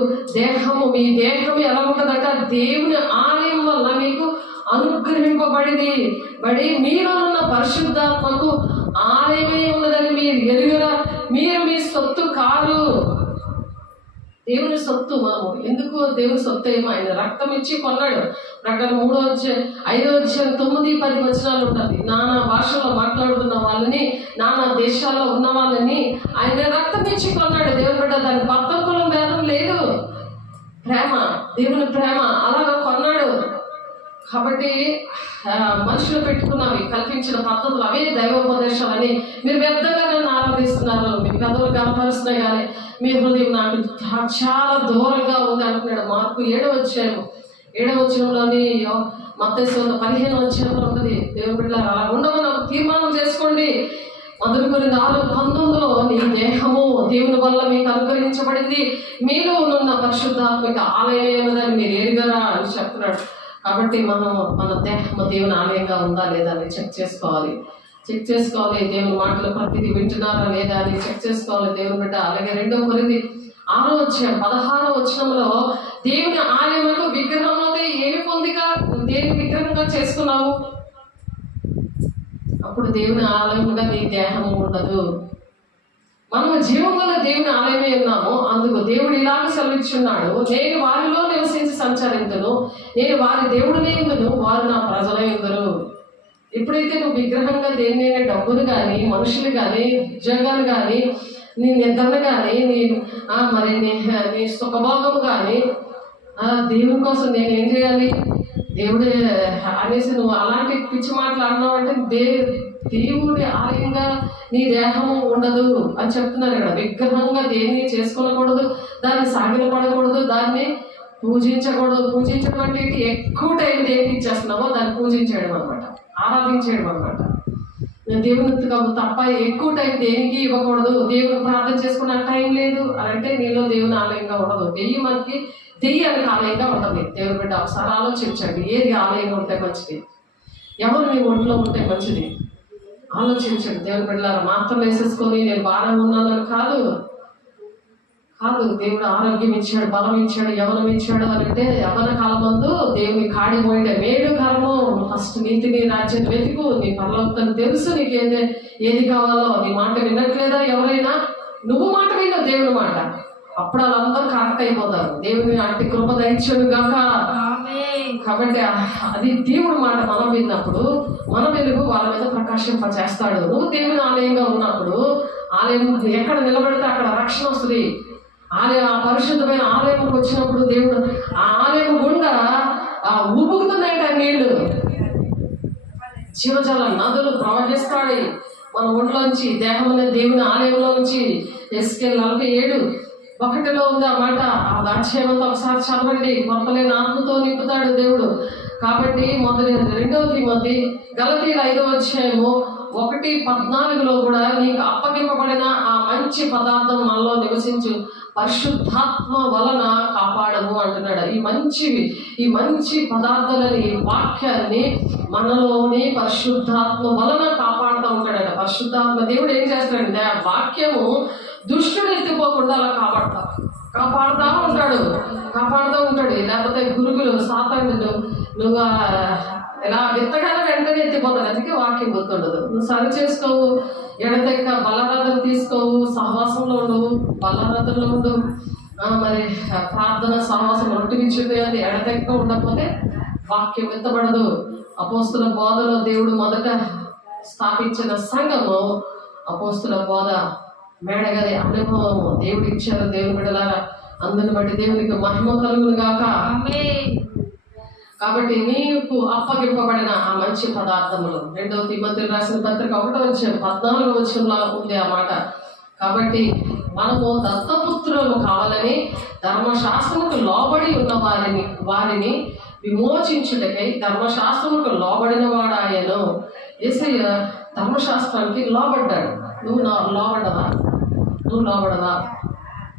మీ దేహం ఎలా ఉంటుందంట, దేవుని ఆలయం వల్ల మీకు అనుగ్రహింపబడి మీలో ఉన్న పరిశుద్ధాత్మకు ఆలయమే ఉన్నదని మీరు ఎరుగరా. మీరు మీ సొత్తు కాదు, దేవుని సొత్తు. మనము ఎందుకు దేవుని సొత్తు ఏమో, ఆయన రక్తం ఇచ్చి కొన్నాడు. ప్రకటన 3:5-9-10 వచనాలు ఉంటుంది. నానా భాషల్లో మాట్లాడుతున్న వాళ్ళని, నానా దేశాల్లో ఉన్న వాళ్ళని ఆయన రక్తం ఇచ్చి కొన్నాడు. దేవుని బిడ్డ, దాని భక్తకులం భేదం లేదు. ప్రేమ, దేవుని ప్రేమ అలాగా కొన్నాడు. కాబట్టి మనుషులు పెట్టుకున్నవి కల్పించిన పద్ధతులు అవే దైవోపదేశాలని మీరు వ్యర్థంగా నన్ను ఆరాధిస్తున్నారు, మీ పెదవులు కనపరుస్తున్నాయి కానీ మీ హృదయం నాకు చాలా దూరంగా ఉంది అంటున్నాడు. మార్కు 7వ అధ్యాయంలోని మత్తయి 15వ అధ్యాయంలో ఉంటుంది. దేవుని బిడ్డలారా అలా ఉండమని ఒక తీర్మానం చేసుకోండి. మొదటి కొరింథీ 6:19లో నీ దేహము దేవుని వల్ల మీకు అనుగ్రహించబడింది, మీలో ఉన్న పరిశుద్ధాత్మక ఆలయమైనదని మీరు ఎరుగరా అని చెప్తున్నాడు. కాబట్టి మన దేహము దేవుని ఆలయంగా ఉందా లేదా అని చెక్ చేసుకోవాలి. దేవుని మాటలు ప్రతిదీ వింటున్నారా లేదా అని చెక్ చేసుకోవాలి దేవుని బిడ్డ. అలాగే 2వ కొరింథీ 6వ అధ్యాయం 16వ వచనంలో దేవుని ఆలయములకు విగ్రహంలో ఏమి పొందిగా దేని విగ్రహంగా చేసుకున్నావు, అప్పుడు దేవుని ఆలయముగా నీ దేహము ఉండదు. మనము జీవం వల్ల దేవుని ఆలయమే ఉన్నాము. అందుకు దేవుడు ఇలాగ సెలవిచ్చున్నాడు, నేను వారిలో నివసించి సంచరింతును, నేను వారి దేవుడిని ఎందును, వారు నా ప్రజల ఎందురు. ఎప్పుడైతే నువ్వు విగ్రహంగా దేనినైనా డబ్బులు కానీ, మనుషులు కానీ, ఉద్యోగాలు కానీ, నీ నిద్రలు కానీ, నీ సుఖభోగం కానీ, దేవుని కోసం నేనేం చేయాలి దేవుడే అనేసి నువ్వు అలాంటి పిచ్చి మాటలు అన్నావు అంటే దేవుడి ఆలయంగా నీ దేహము ఉండదు అని చెప్తున్నారు ఇక్కడ. విగ్రహంగా దేన్ని చేసుకోకూడదు, దాన్ని సాగిలపడకూడదు, దాన్ని పూజించడం అంటే ఏంటి? ఎక్కువ టైం దేనికి ఇచ్చేస్తున్నామో దాన్ని పూజించడం అనమాట, ఆరాధించడం అనమాట. దేవుని తప్ప ఎక్కువ టైం దేనికి ఇవ్వకూడదు. దేవుని ప్రార్థన చేసుకున్న టైం లేదు అని అంటే నీలో దేవుని ఆలయంగా ఉండదు. దెయ్యానికి ఆలయంగా ఉంటుంది. దేవుని బిడ్డ ఒకసారి ఆలోచించండి, ఏది ఆలయంగా ఉంటే మంచిది, ఎవరు మీ ఒంట్లో ఉంటే మంచిది ఆలోచించండి. దేవుని బిడ్డలారా, మాత్రం వేసేసుకొని నేను బాగా ఉన్నానని కాదు. దేవుడు ఆరోగ్యం ఇచ్చాడు, బలం ఇచ్చాడు, యవనం ఇచ్చాడు అని అంటే యవన కాలమందు దేవుని కాడి పోయితే మేలు కాలము. ఫస్ట్ నీతిని రాజ్యం వెతుకు, నీ పరలోకం తెలుసు, నీకు ఏది కావాలో. నీ మాట వినట్లేదా ఎవరైనా? నువ్వు మాట విను దేవుని మాట, అప్పుడు వాళ్ళందరూ కరెక్ట్ అయిపోతారు. దేవుని అట్టి కృప దయచేయును గాక. కాబట్టి అది దేవుడి మాట మనం విన్నప్పుడు మన వెలుగు వాళ్ళ మీద ప్రకాశింపచేస్తాడు. నువ్వు దేవుని ఆలయంగా ఉన్నప్పుడు ఆలయం ఎక్కడ నిలబడితే అక్కడ రక్షణ వస్తుంది. ఆ పరిశుద్ధమైన ఆలయంకి వచ్చినప్పుడు దేవుడు ఆ ఆలయం గుండా ఉబ్బుకుతున్నాయి నీళ్లు, జీవజల నదులు ప్రవహిస్తాయి మన ఒంట్లోంచి, దేహం అనే దేవుని ఆలయంలోంచి. ఎస్కేల్ 47:1 ఉంది ఆ మాట. ఆ వాక్యమంతా ఒకసారి చదవండి. కొత్తలేని ఆత్మతో నింపుతాడు దేవుడు. కాబట్టి 2 తిమోతి గలతీయుల 5:1-14 కూడా నీకు అప్పగింపబడిన ఆ మంచి పదార్థం మనలో నివసించు పరిశుద్ధాత్మ వలన కాపాడము అంటున్నాడు. ఈ మంచి పదార్థాలని, వాక్యాన్ని మనలోని పరిశుద్ధాత్మ వలన కాపాడుతూ ఉంటాడు. పరిశుద్ధాత్మ దేవుడు ఏం చేస్తాడంటే ఆ వాక్యము దుష్టుడు ఎత్తిపోకుండా అలా కాపాడుతూ ఉంటాడు. లేకపోతే గురుగులు సాతానుడు నువ్వు ఇలా విత్తగానే వెంటనే ఎత్తిపోతాడు. అందుకే వాక్యం గుర్తుండదు. నువ్వు సరి చేసుకోవు, ఎడతెక్క బలారాధన తీసుకోవు, సహవాసంలో ఉండవు, బలారాధనలో ఉండవు. మరి ప్రార్థన సహవాసం రొట్టించుంది, అది ఎడతెక్క ఉండకపోతే వాక్యం ఎత్తబడదు. అపోస్తుల బోధలో దేవుడు మొదట స్థాపించిన సంఘము అపోస్తుల బోధ మేడగది అనుభవం దేవుడు ఇచ్చారు. దేవుని బిడ్డలారా, అందుని బట్టి దేవునికి మహిమ కలుగును గాక. కాబట్టి నీకు అప్పగింపబడిన ఆ మంచి పదార్థములు 2 తిమోతికి రాసిన పత్రిక 1:14 ఉంది ఆ మాట. కాబట్టి మనము దత్తపుత్రులు కావాలని ధర్మశాస్త్రముకు లోబడి ఉన్న వారిని విమోచించుటకై ధర్మశాస్త్రముకు లోబడిన వాడాయను. యేసయ్య ధర్మశాస్త్రానికి లోబడ్డాడు. నువ్వు లోబడవా?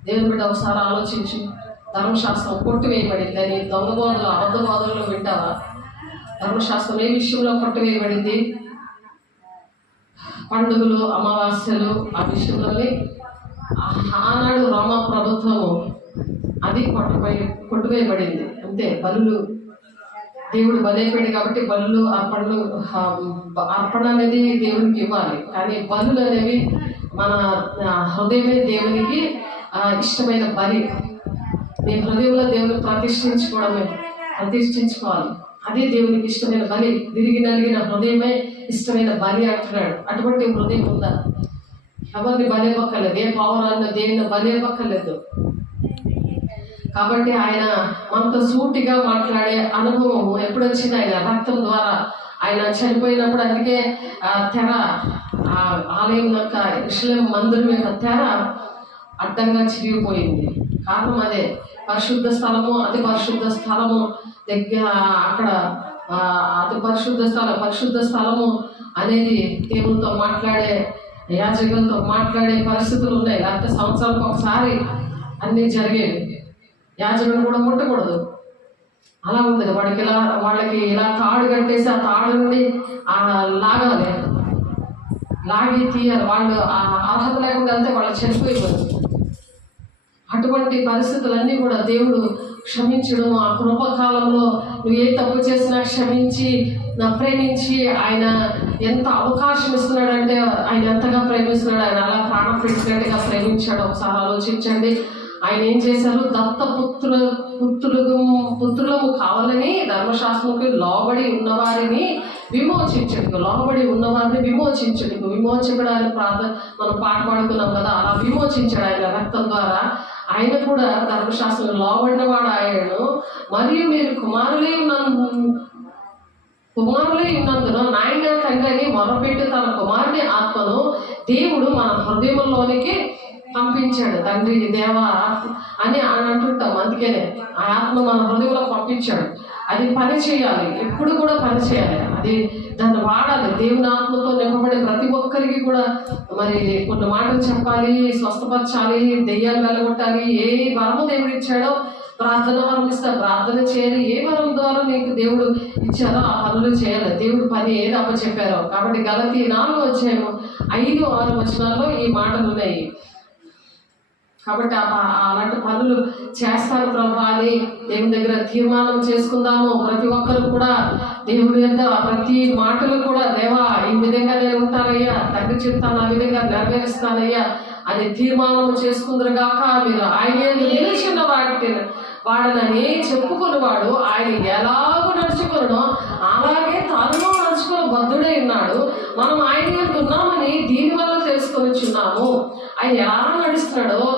దేవుని బిడ్డ ఒకసారి ఆలోచించు. ధర్మశాస్త్రం కొట్టివేయబడిందని దొంగ బోధలు, అబద్ధ బోధనలు వింటావా? ధర్మశాస్త్రం ఏ విషయంలో కొట్టివేయబడింది? పండుగలు, అమావాస్యలు, ఆ విషయంలోనే ఆనాడు రోమ ప్రభుత్వము అది కొట్టివేయబడింది. అంతే. బలులు, దేవుడు బలైపోయాడు కాబట్టి బలులు, అర్పణ అనేది దేవునికి ఇవ్వాలి. కానీ బలులు అనేవి మన హృదయమే దేవునికి ఇష్టమైన బలి. నీ హృదయంలో దేవుని ప్రతిష్ఠించుకోవాలి. అదే దేవునికి ఇష్టమైన బలి. విరిగి నలిగిన హృదయమే ఇష్టమైన బలి అంటున్నాడు. అటువంటి హృదయం ఉందా? ఎవరిని బలి ఇవ్వక్కర్లేదు, ఏ పౌరాన్ని దేన్ని బలి ఇవ్వక్కర్లేదు. కాబట్టి ఆయన మనతో సూటిగా మాట్లాడే అనుభవం ఎప్పుడు వచ్చింది? ఆయన రక్తం ద్వారా. ఆయన చనిపోయినప్పుడు అందుకే తెర, ఆలయం యొక్క యెరూషలేము మందిరం యొక్క తెర అడ్డంగా చిరిగిపోయింది. కారణం అదే. పరిశుద్ధ స్థలము, అతి పరిశుద్ధ స్థలము దగ్గర అక్కడ అతి పరిశుద్ధ స్థలము అనేది దేవునితో మాట్లాడే, యాజకులతో మాట్లాడే పరిస్థితులు ఉన్నాయి. లేకపోతే సంవత్సరానికి ఒకసారి అన్నీ జరిగేవి. యాజకుడు కూడా ముట్టకూడదు. అలా ఉంది. వాళ్ళకి ఇలా తాడు కట్టేసి ఆ తాడు నుండి లాగి తీయాలి. వాళ్ళు అర్హత లేకుండా వెళ్తే వాళ్ళు చనిపోయిపోదు. అటువంటి పరిస్థితులన్నీ కూడా దేవుడు క్షమించడం, ఆ కృపకాలంలో నువ్వు ఏ తప్పు చేసినా క్షమించి ప్రేమించి ఆయన ఎంత అవకాశం ఇస్తున్నాడంటే, ఆయన ఎంతగా ప్రేమిస్తున్నాడు. ఆయన అలా ప్రాణం పెట్టినట్టుగా ప్రేమించాడు. ఒకసారి ఆలోచించండి. ఆయన ఏం చేశారు? పుత్రులము కావాలని ధర్మశాస్త్రంకి లోబడి ఉన్నవారిని విమోచించడు. విమోచించడానికి మనం పాట పాడుకున్నాం కదా, అలా విమోచించాడు ఆయన రక్తం ద్వారా. ఆయన కూడా ధర్మశాస్త్రం లోబడిన వాడు ఆయనను. మరియు మీరు కుమారులే ఉన్నందున నాయన తండ్రిని మొరపెట్టి తన కుమారుని ఆత్మను దేవుడు మన హృదయంలోనికి పంపించాడు. తండ్రి దేవ అని అంటుంటాం. అందుకనే ఆ ఆత్మ మన హృదయంలో పంపించాడు. అది పని చేయాలి, ఎప్పుడు కూడా పని చేయాలి. అది దాన్ని వాడాలి. దేవుని ఆత్మతో నింపబడే ప్రతి ఒక్కరికి కూడా మరి కొన్ని మాటలు చెప్పాలి, స్వస్థపరచాలి, దెయ్యాలు వెళ్ళగొట్టాలి. ఏ వరము దేవుడు ఇచ్చాడో ప్రార్థన వరం ఇస్తారు, ప్రార్థన చేయాలి. ఏ వరం ద్వారా నీకు దేవుడు ఇచ్చారో ఆ పనులు చేయాలి. దేవుడు పని ఏది అప్పచెప్పారో. కాబట్టి గలతీ 4:5-6 వచనాల్లో ఈ మాటలు ఉన్నాయి. కాబట్టి అలాంటి పనులు చేస్తాను ప్రభా అని దేవుని దగ్గర తీర్మానం చేసుకుందాము. ప్రతి ఒక్కరు కూడా దేవుడి యొక్క ప్రతి మాటలు కూడా దేవా ఈ విధంగా నేను ఉంటానయ్యా, తండ్రి చెప్తాను ఆ విధంగా నెరవేరుస్తానయ్యా అని తీర్మానం చేసుకుందరుగాక. మీరు ఆయన నిలిచిన వాడనని చెప్పుకునేవాడు ఆయన ఎలాగో నడుచుకునో అలాగే తాను నడుచుకుని బద్ధుడై ఉన్నాడు. మనం ఆయన ఉన్నామని దీనివల్ల తెలుసుకొనిచున్నాము. ఆయన ఎలా నడుస్తున్నాడో,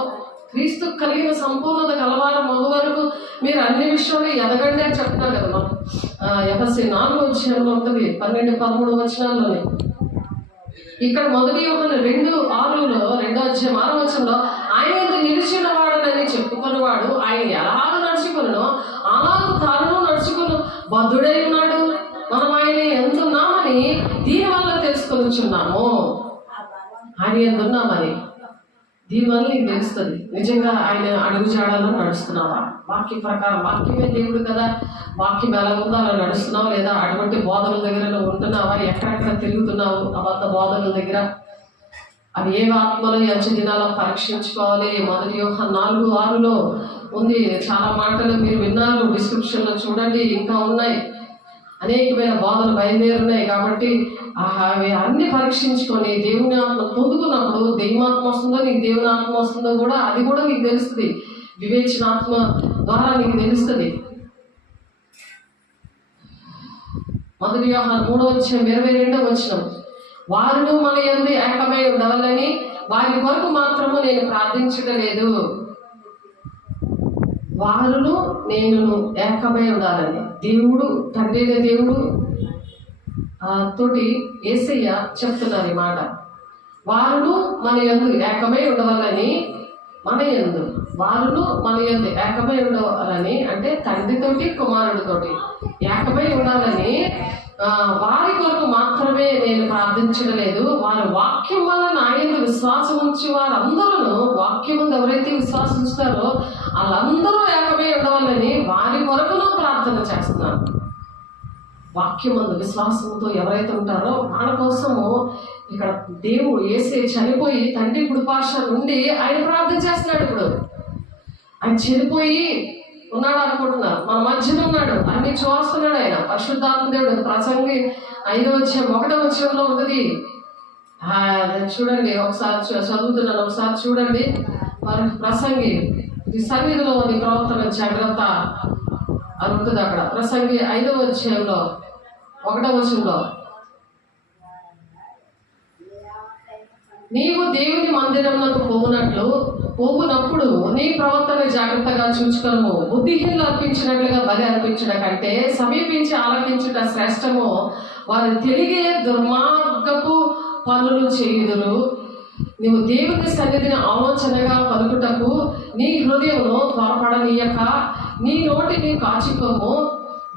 క్రీస్తు కలిగిన సంపూర్ణత కలవారు మగ వరకు మీరు అన్ని విషయంలో ఎదగండి అని చెప్తున్నారు కదా. మనం ఎఫెసీ 4 ఉంటుంది, 12-13 వచనాల్లోనే. ఇక్కడ 1 యోహాను 2:6లో 2:6 వచనంలో ఆయన ఎందుకు నిలిచిన వాడనని చెప్పుకునేవాడు ఆయన ఎలాగ నడుచుకునో అలాగూ తాను నడుచుకుని బద్ధుడై ఉన్నాడు. మనం ఆయన ఎందున్నామని దీనివల్ల తెలుసుకొనిచున్నాము. ఆయన ఎందున్నామని దీనివల్ల నీకు తెలుస్తుంది నిజంగా ఆయన అడుగుజాడలో నడుస్తున్నావా, వాక్యం ప్రకారం. వాక్యమే దేవుడు కదా, వాక్యం ఎలా ఉందో అలా నడుస్తున్నావు లేదా అటువంటి బోధనల దగ్గర ఉంటున్నావా, ఎక్కడెక్కడ తిరుగుతున్నావు అబద్ధ బోధనల దగ్గర. అవి ఏ ఆత్మలో ఎంచ దినాలో పరీక్షించుకోవాలి. 1 యోహాను 4:6లో ఉంది. చాలా మాటలు మీరు విన్నారు, డిస్క్రిప్షన్లో చూడండి, ఇంకా ఉన్నాయి. అనేకమైన బోధనలు బయలుదేరున్నాయి. కాబట్టి అవి అన్ని పరీక్షించుకొని దేవుని ఆత్మ పొందుకున్నప్పుడు దైవాత్మ వస్తుందో నీకు దేవుని ఆత్మ వస్తుందో కూడా అది కూడా నీకు తెలుస్తుంది. వివేచనాత్మ ద్వారా నీకు తెలుస్తుంది. 1 యోహాను 3:22 వారును మన యందు ఏకమై ఉండవాలని వారి కొరకు మాత్రము నేను ప్రార్థించడం లేదు. వారును నేను ఏకమై ఉండాలని దేవుడు తండ్రి దేవుడు తోటి యేసయ్య చెప్తున్నారు ఈ మాట. వారును మన యందు ఏకమై ఉండవాలని, మన యందు వారును మన యందు ఏకమై ఉండవాలని అంటే తండ్రితోటి కుమారుడితోటి ఏకమై ఉండాలని వారి కొరకు మాత్రమే నేను ప్రార్థించడం లేదు. వారి వాక్యం వల్ల నా యందు విశ్వాసం ఉంచి వారందరూ, వాక్యం ముందు ఎవరైతే విశ్వాసం ఉంచుతారో వాళ్ళందరూ ఏకమై ఉండవాలని వారి కొరకును ప్రార్థన చేస్తున్నాను. వాక్యం ముందు విశ్వాసంతో ఎవరైతే ఉంటారో వాళ్ళ కోసము ఇక్కడ దేవుడు యేసే చనిపోయి తండ్రి కుడిపార్శ నుండి ఆయన ప్రార్థన చేస్తున్నాడు. ఇప్పుడు ఆయన చనిపోయి ఉన్నాడు అనుకుంటున్నారు, మన మధ్యన ఉన్నాడు, అన్ని చూస్తున్నాడు. ఆయన పరిశుద్ధాత్మ దేవుడు. ప్రసంగి 5:1 ఉంటుంది. చూడండి ఒకసారి, చదువుతున్నాను ఒకసారి చూడండి. ప్రసంగి సన్నిధిలో నీ ప్రవర్తన జాగ్రత్త అని ఉంటుంది అక్కడ. ప్రసంగి 5:1 నీవు దేవుని మందిరంలోకి పోవునప్పుడు నీ ప్రవర్తన జాగ్రత్తగా చూచుకొనుము. బుద్ధిహీనులు అర్పించినట్లుగా బలి అర్పించడం కంటే సమీపించి ఆలకించుట శ్రేష్టము. వారు తిరిగే దుర్మార్గపు పనులు చేయుదురు. నీవు దేవుని సన్నిధిని ఆలోచనగా పలుకుటకు నీ హృదయమును త్వరపడనీయక నీ నోటిని కాచుకోము.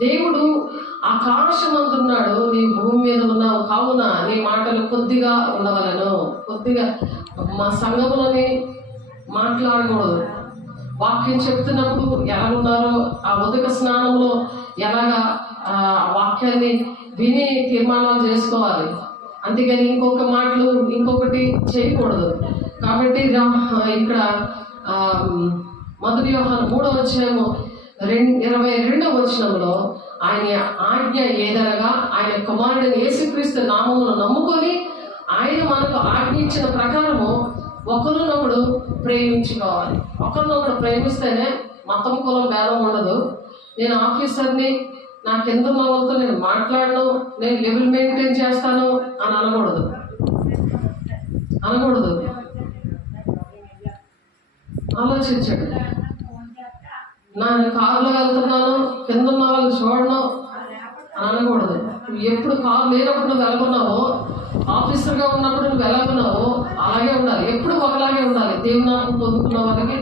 దేవుడు ఆకాశమందున్నాడు, నీ భూమి మీద ఉన్నావు కావున నీ మాటలు కొద్దిగా ఉండవలను. కొద్దిగా మా సంఘంలోని మాట్లాడకూడదు. వాక్యం చెప్తున్నప్పుడు ఎలా ఉన్నారో ఆ ఉదక స్నానంలో ఎలాగా వాక్యాన్ని విని తీర్మానాలు చేసుకోవాలి. అంతేగాని ఇంకొక మాటలు ఇంకొకటి చేయకూడదు. కాబట్టి ఇక్కడ 1 యోహాను 3:22 ఆయన ఆజ్ఞ ఏదనగా ఆయన కుమారుడిని యేసుక్రీస్తు నామమును నమ్ముకొని ఆయన మనకు ఆజ్ఞ ఇచ్చిన ప్రకారము ఒకరినొకడు ప్రేమించుకోవాలి. ఒకరినొకడు ప్రేమిస్తేనే మతం కులం భేదం ఉండదు. నేను ఆఫీసర్ని, నాకెంత వాళ్ళతో నేను మాట్లాడను, నేను లెవెల్ మెయింటైన్ చేస్తాను అని అనకూడదు. ఆలోచించండి. నేను కారులో వెళ్తున్నాను, కింద ఉన్న వాళ్ళు చూడను అని అనకూడదు. ఎప్పుడు కారు లేనప్పుడు నువ్వు వెళ్తున్నావో, ఆఫీసర్గా ఉన్నప్పుడు నువ్వు వెళ్తున్నావో ఆ అలాగే ఉండాలి, ఎప్పుడు ఒకలాగే ఉండాలి. దేవుని నామం పొందుకున్న వారికి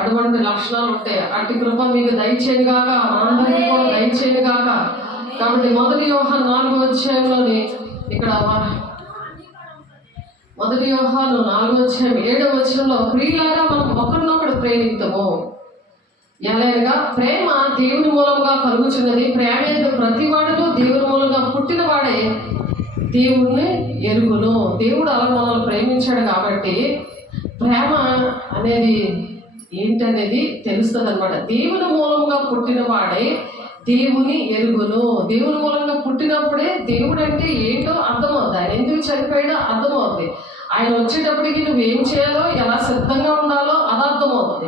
అటువంటి లక్షణాలు ఉంటాయి. అట్టి కృప మీకు దయచేయను గాక, మనందరికీ కూడా దయచేయను గాక. కాబట్టి 1 యోహాను 4వ అధ్యాయంలోని ఇక్కడ 1 యోహాను 4వ అధ్యాయం 7వ వచనంలో ప్రియులారా మనం ఒకరినొకడు ప్రేమిద్దాము. ఎలాగగా ప్రేమ దేవుని మూలంగా కలుగుచున్నది. ప్రేమ ప్రతి వాడును దేవుని మూలంగా పుట్టిన వాడే దేవుణ్ణి ఎరుగును. దేవుడు అలా మనల్ని ప్రేమించాడు కాబట్టి ప్రేమ అనేది ఏంటనేది తెలుస్తుంది అనమాట. దేవుని మూలంగా పుట్టిన వాడే దేవుని ఎరుగును. దేవుని మూలంగా పుట్టినప్పుడే దేవుడు అంటే ఏంటో అర్థమవుతుంది. ఆయన ఎందుకు చనిపోయాడో అర్థమవుతుంది. ఆయన వచ్చేటప్పటికి నువ్వేం చేయాలో, ఎలా సిద్ధంగా ఉండాలో అది అర్థమవుతుంది.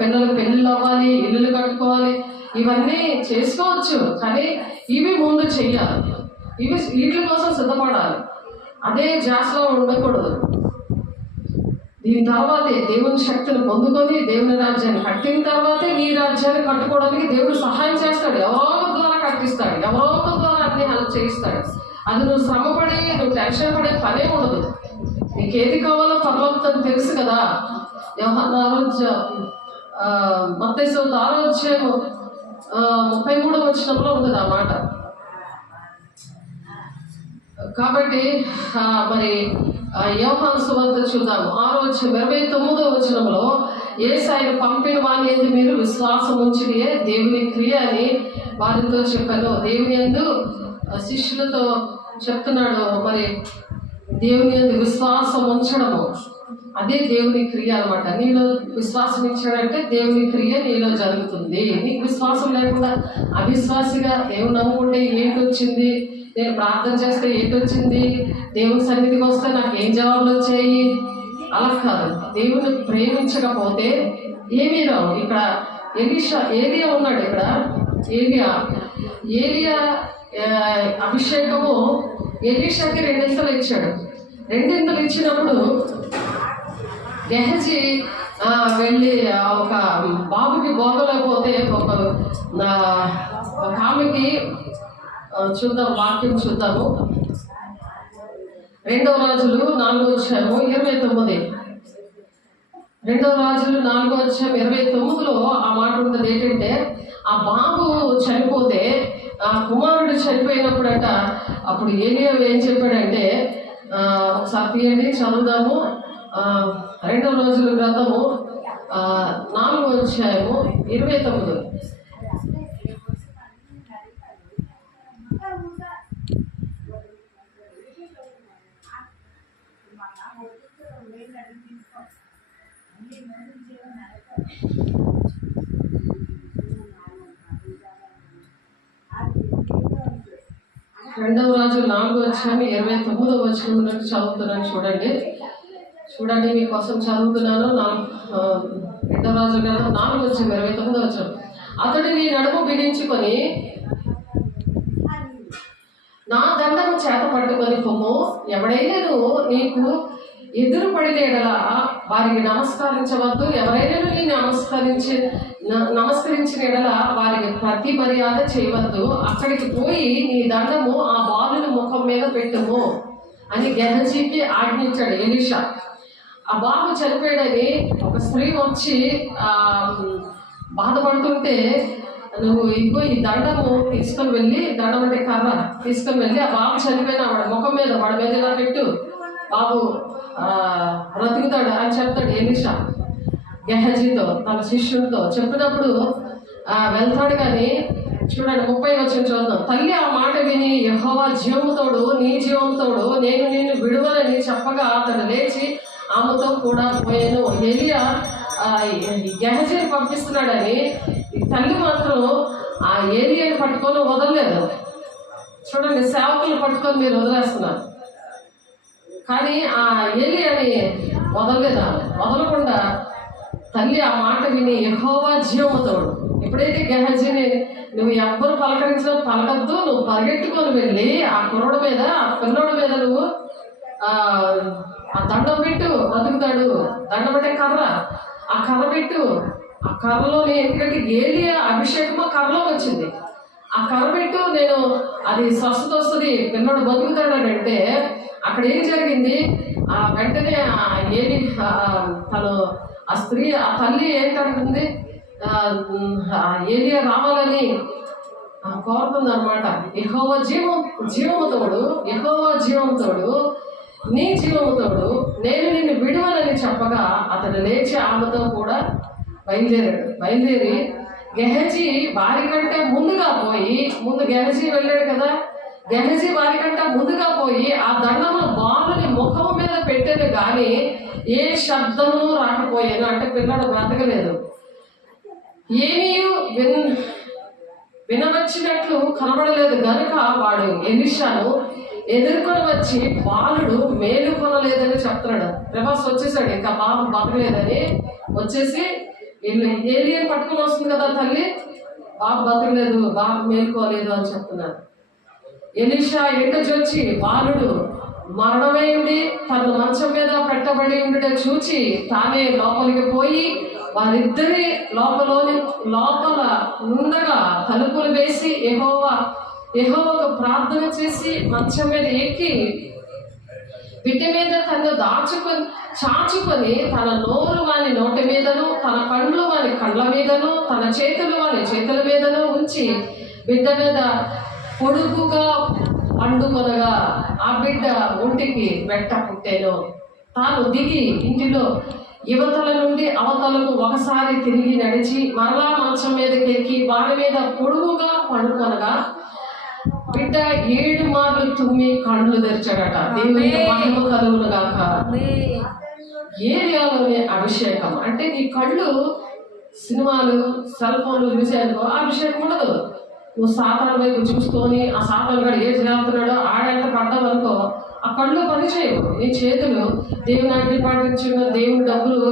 పిల్లలకు పెళ్ళిళ్ళు అవ్వాలి, ఇల్లులు కట్టుకోవాలి, ఇవన్నీ చేసుకోవచ్చు. కానీ ఇవి ముందు చెయ్యాలి. వీటి కోసం సిద్ధపడాలి. అదే జాస్లో ఉండకూడదు. దీని తర్వాతే దేవుని శక్తిని పొందుకొని దేవుని రాజ్యాన్ని కట్టిన తర్వాతే నీ రాజ్యాన్ని కట్టుకోవడానికి దేవుడు సహాయం చేస్తాడు. ఎవరో ఒక ద్వారా కట్టిస్తాడు, ఎవరో ఒక ద్వారా అన్ని హెల్ప్ చేయిస్తాడు. అది నువ్వు శ్రమపడి నువ్వు టెన్షన్ పడే పనే ఉండదు. నీకేది కావాలో పరలోకం తెలుసు కదా. మత్తయి 6వ అధ్యాయం 33వ వచనంలో ఉంటుంది ఆ మాట. కాబట్టి మరి యోహాను సువార్త చూద్దాము. 6వ అధ్యాయం 29వ వచనంలో యేసయ్య పంపిన వాని యందు మీరు విశ్వాసం ఉంచితే దేవుని క్రియ అని వారితో చెప్పాను. దేవుని యందు శిష్యులతో చెప్తున్నాడు. మరి దేవుని యందు విశ్వాసం ఉంచడము అదే దేవుని క్రియ అనమాట. నీలో విశ్వాసం ఇచ్చాడంటే దేవుని క్రియ నీలో జరుగుతుంది. నీకు విశ్వాసం లేకుండా అవిశ్వాసిగా దేవుని నమ్ముకుంటే ఏంటి వచ్చింది, నేను ప్రార్థన చేస్తే ఏంటి వచ్చింది, దేవుని సన్నిధికి వస్తే నాకు ఏం జవాబులు వచ్చాయి, అలా కాదు. దేవుని ప్రేమించకపోతే ఏమీ రావు. ఇక్కడ ఏలియా ఉన్నాడు. ఇక్కడ ఏలియా అభిషేకము ఎలీషాకి 2 ఇంతలు ఇచ్చాడు. 2 ఇంతలు ఇచ్చినప్పుడు గెహజీ వెళ్ళి ఒక బాబుకి బాగోలేకపోతే ఒక ఆమెకి చూద్దాం, వాక్యం చూద్దాము. 2వ రాజులు 4వ అధ్యాయము 29. 2వ రాజులు 4వ అధ్యాయం 29లో ఆ మాట ఉంటుంది. ఏంటంటే ఆ బాబు చనిపోతే, ఆ కుమారుడు చనిపోయినప్పుడట అప్పుడు ఏలియా ఏం చెప్పాడంటే, ఒకసారి తీయండి చదువుదాము. 2వ రాజుల గ్రంథము 4వ అధ్యాయము 29. రెండవ రాజు 4వ అధ్యాయం 29వ వచనం నుండి చదువుతున్నాను. చూడండి మీకోసం చదువుతున్నాను. 2వ రాజు 4వ అధ్యాయం 29వ వచనం. అతడు నీ నడుము బిగించుకొని నా దండము చేత పట్టుకొని పొమ్ము. ఎవడైనా నీకు ఎదురు పడిన ఎడల వారికి నమస్కరించవద్దు. ఎవరైనా నేను నమస్కరించిన ఎడల వారికి ప్రతి మర్యాద చేయవద్దు. అక్కడికి పోయి నీ దండము ఆ బాలుని ముఖం మీద పెట్టుము అని గెహజీకి ఆజ్ఞించాడు ఎలీషా. ఆ బాబు చనిపోయాడని ఒక స్త్రీ వచ్చి బాధపడుతుంటే, నువ్వు ఇదిగో ఈ దండము తీసుకొని వెళ్ళి, దండం అంటే కర్ర తీసుకొని వెళ్ళి ఆ బాబు చనిపోయిన వాడి ముఖం మీద వాడి మీద ఇలా పెట్టు, బాబు బ్రతుకుతాడు అని చెప్తాడు ఎలీషా గెహజీతో, తన శిష్యుడితో చెప్పినప్పుడు వెళ్తాడు. కానీ చూడండి 30 వచనం చూద్దాం. తల్లి ఆ మాట విని యెహోవా జీవముతోడు నీ జీవంతోడు నేను నిన్ను విడువలని చెప్పగా అతడు లేచి ఆమెతో కూడా పోయాను. ఎలియా గెహజీని పంపిస్తున్నాడని తల్లి మాత్రం ఆ ఏలియాని పట్టుకొని వదలలేదు. చూడండి, సేవకులు పట్టుకొని మీరు వదిలేస్తున్నారు, కానీ ఆ ఏలియాని వదలకుండా తల్లి ఆ మాట విని యెహోవా జీవముతోడు. ఎప్పుడైతే గెహజీని నువ్వు ఎవ్వరు పలకరించినా పలకద్దు, నువ్వు పరిగెట్టుకొని వెళ్ళి ఆ కుర్రోడు మీద, ఆ పిల్లోడి మీద నువ్వు ఆ దండం పెట్టు, బతుకుతాడు. దండం అంటే కర్ర, ఆ కర్ర పెట్టు. ఆ కర్రలోని ఎందుకంటే ఏలియా అభిషేకము కర్రలోకి వచ్చింది. ఆ కర్ర పెట్టు, నేను అది స్వస్థత వస్తుంది, పిల్లడు బతుకుతాడు అని అంటే అక్కడ ఏం జరిగింది? వెంటనే ఏలి తను ఆ స్త్రీ ఆ తల్లి ఏంటంటుంది, ఏలియా రావాలని కోరుతుంది అనమాట. యెహోవా జీవముతోడు, యెహోవా జీవముతోడు, నీ జీవముతోడు నేను నిన్ను విడువనని చెప్పగా అతడు లేచి ఆమెతో కూడా బయలుదేరి గెహజీ వారి కంటే ముందుగా పోయి, ముందు గెహజీ వెళ్ళాడు కదా, గెహజీ వారి కంటే ముందుగా పోయి ఆ దండము బాలుని ముఖం మీద పెట్టేది కానీ ఏ శబ్దము రాకపోయాను. అంటే పిల్లడు బ్రతకలేదు. ఏమీ వినవచ్చినట్లు కనబడలేదు గనుక వాడు ఎలీషాను ఎదుర్కొని వచ్చి బాలుడు మేలుకొనలేదని చెప్తున్నాడు. ప్రభాస్ వచ్చేసాడు, ఇంకా బాబు బతకలేదని వచ్చేసి ఏలియన్ పట్టుకుని వస్తుంది కదా తల్లి, బాబు బతకలేదు, బాబు మేలుకోలేదు అని చెప్తున్నాడు. ఎలీషా ఎండజొచ్చి బాలుడు మరణమై ఉండి తన మంచం మీద పెట్టబడి ఉండట చూచి తానే లోపలికి పోయి వారిద్దరి లోపల ఉండగా తలుపులు వేసి యెహోవాకు ప్రార్థన చేసి మంచం మీద ఎక్కి బిడ్డ మీద తను చాచుకొని తన నోరు వాని నోటి మీదను, తన పండ్లు వాని కండ్ల మీదను, తన చేతులు వాని చేతుల మీదను ఉంచి బిడ్డ మీద పొడుగుగా పండుకొనగా ఆ బిడ్డ ఒంటికి వెంట పుట్టేను. తాను దిగి ఇంటిలో యువతల నుండి అవతలకు ఒకసారి తిరిగి నడిచి మరలా మంచం మీదకి ఎక్కి వారి మీద పొడుగుగా పండుకొనగా బిడ్డ 7 మార్లు తుమ్మి కళ్ళు తెరిచాడట. దేవునికి మహిమ కలుగును గాక. ఏలియాలోని అభిషేకం అంటే నీ కళ్ళు సినిమాలు సెల్ ఫోన్లు చూసేందుకు అభిషేకం ఉండదు. నువ్వు సాతాను వైపు చూసుకొని ఆ సాతాను గారు ఏం చేస్తున్నాడో ఆడంట పడ్డావనుకో ఆ కళ్ళు పనిచేయవు. నీ చేతులు దేవుని ఆజ్ఞ పాటించిన దేవుని డబ్బులు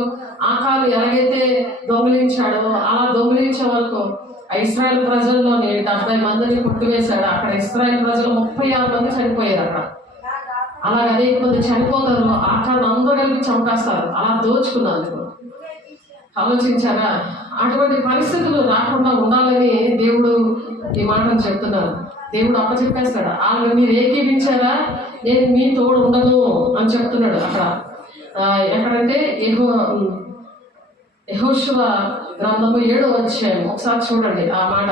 ఆకాలు ఎలాగైతే దొంగిలించాడో అలా దొంగిలించామనుకో. ఇస్రాయేల్ ప్రజల్లోని 70 మందిని కొట్టివేశాడు. అక్కడ ఇస్రాయేల్ ప్రజలు 36 మంది చనిపోయారు. అక్కడ అలాగే అనేక మంది చనిపోతారు. ఆకాలను అందరూ కలిపి చంపేస్తారు. అలా దోచుకున్నందుకు ఆలోచించారా? అటువంటి పరిస్థితులు రాకుండా ఉండాలని దేవుడు ఈ మాటలు చెప్తున్నారు. దేవుడు అప్పచెప్పేస్తాడు. వాళ్ళు మీరు ఏకీపించారా, నేను మీ తోడు ఉండను అని చెప్తున్నాడు. అక్కడ ఎక్కడంటే యెహోషువ గ్రంథము 7వ అధ్యాయం ఒకసారి చూడండి ఆ మాట.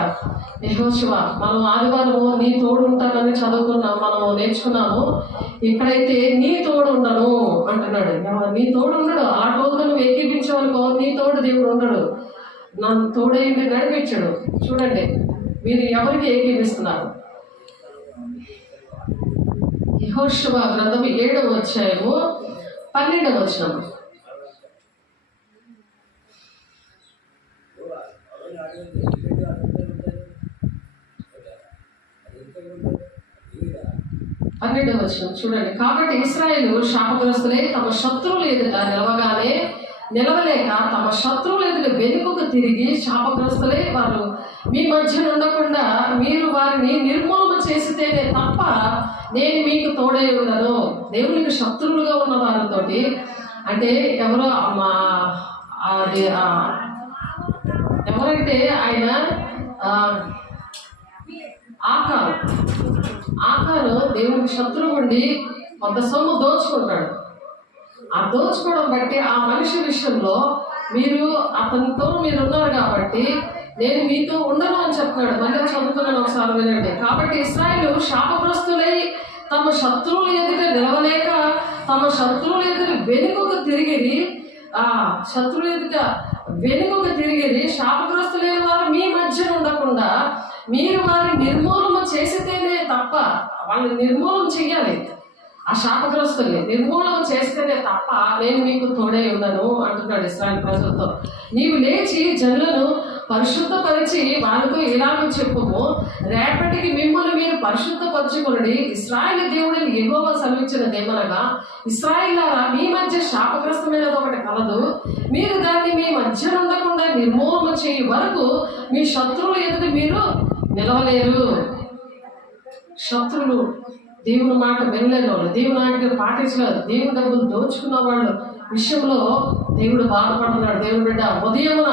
యెహోషువ మనం ఆదివారము నీ తోడు ఉంటానని చదువుకున్నాం, మనము నేర్చుకున్నాము. ఇక్కడైతే నీ తోడు ఉండను అంటున్నాడు. నీ తోడు ఉండడు. అలా తోడు నువ్వు ఏకీపించావనుకో నీ తోడు దేవుడు ఉండడు. నన్ను తోడేంటి నడిపించాడు. చూడండి మీరు ఎవరికి ఏకీపిస్తున్నారు? యెహోషువ గ్రంథము 7వ అధ్యాయము 12వ వచనం. చూడండి. కాబట్టి ఇశ్రాయేలు శాపగ్రస్తులై తమ శత్రువుల ఎదుట నిలవలేక తమ శత్రువుల ఎదుట వెనుకకు తిరిగి శాపగ్రస్తులై వారు మీ మధ్య ఉండకుండా మీరు వారిని నిర్మూలన చేసితేనే తప్ప నేను మీకు తోడై ఉండను. దేవునికి శత్రువులుగా ఉన్న వారితోటి అంటే ఎవరైతే ఆయన ఆకారు దేవునికి శత్రువు ఉండి కొంత సొమ్ము దోచుకుంటాడు. ఆ దోచుకోవడం బట్టి ఆ మనిషి విషయంలో అతనితో మీరు ఉన్నారు కాబట్టి నేను మీతో ఉండను అని చెప్తున్నాడు. మళ్ళీ చదువుతున్నాను ఒకసారి వినండి. కాబట్టి ఇశ్రాయేలు శాపగ్రస్తులై తమ శత్రువుల ఎదుట నిలవలేక తమ శత్రువుల ఎదుట వెనుకకు తిరిగిరి. శత్రువుల ఎదుట వెనుకకు తిరిగిరి. శాపగ్రస్తులైన వారు మీ మధ్య ఉండకుండా మీరు వారిని నిర్మూలన చేసితేనే తప్ప, వాళ్ళని నిర్మూలన చెయ్యాలి. ఆ శాపగ్రస్తుల్ని నిర్మూలన చేస్తేనే తప్ప నేను మీకు తోడై ఉండను అంటున్నాడు ఇశ్రాయేలు ప్రజలతో. నీవు లేచి జనులను పరిశుద్ధపరిచి వాళ్ళతో ఇలాగ చెప్పుము, రేపటికి మిమ్మల్ని మీరు పరిశుద్ధపరచుకుని ఇశ్రాయేలు దేవుడిని యెహోవా సెలవిచ్చినదేమనగా, ఇశ్రాయేలులారా మీ మధ్య శాపగ్రస్తమైనది ఒకటి కలదు. మీరు దాన్ని మీ మధ్య ఉండకుండా నిర్మూలన చేయ వరకు మీ శత్రువుల ఎదుట మీరు నిలవలేరు. శత్రువులు దేవుని మాట వినలేని వాళ్ళు, దేవుని ఆజ్ఞ పాటించలేదు, దేవుని డబ్బులు దోచుకున్న వాళ్ళు విషయంలో దేవుడు బాధపడుతున్నాడు. దేవుని బిడ్డ ఉదయమున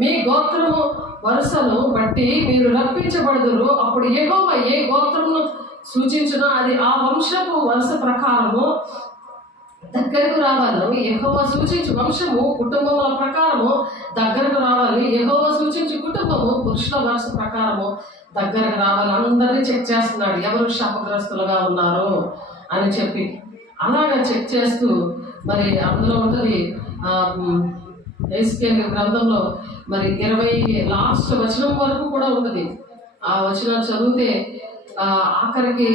మీ గోత్రము వరుసను బట్టి మీరు రప్పించబడుదురు. అప్పుడు యెహోవా ఏ గోత్రమును సూచించును. అది ఆ వంశపు వరుస ప్రకారము దగ్గరకు రావాలి. యెహోవా సూచించు వంశము కుటుంబముల ప్రకారము దగ్గరకు రావాలి. యెహోవా సూచించు కుటుంబము పురుషుల వరుస ప్రకారము దగ్గరకు రావాలి. అందరినీ చెక్ చేస్తున్నాడు ఎవరు శాపగ్రస్తులుగా ఉన్నారు అని చెప్పి. అలాగా చెక్ చేస్తూ మరి అందులో ఉంటుంది ఎస్కేల్ గ్రంథంలో మరి 20 లాస్ట్ వచనం వరకు కూడా ఉంటుంది. ఆ వచనాలు చదివితే ఆఖరికి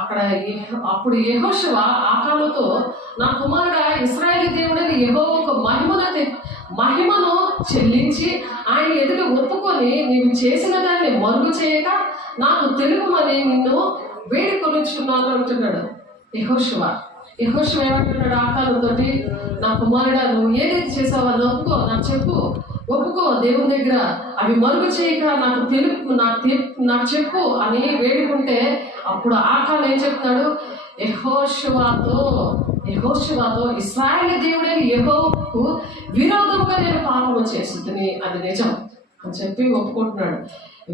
అక్కడ అప్పుడు యెహోషువ ఆకానుతో, నా కుమారుడా ఇశ్రాయేలు దేవుడని యెహోవాకు మహిమను చెల్లించి ఆయన ఎదుట ఒప్పుకొని నీవు చేసిన దాన్ని మరుగు చేయక నాకు తెలుగుమని నిన్ను వేడుకొనుచున్నాను అంటున్నాడు యెహోషువ. ఏమంటున్నాడు ఆకానుతోటి, నా కుమారుడా నువ్వు ఏదైతే చేసావో అది ఒప్పుకో, నాకు చెప్పు, ఒప్పుకో దేవుని దగ్గర, అవి మరుగు చేయక నాకు చెప్పు అని వేడుకుంటే అప్పుడు ఆకాను ఏం చెప్తున్నాడు, యెహోషువతో ఇశ్రాయేలు దేవుడైన యెహోవాకు విరోధంగా నేను పాపము చేస్తుంది, అది నిజం అని చెప్పి ఒప్పుకుంటున్నాడు.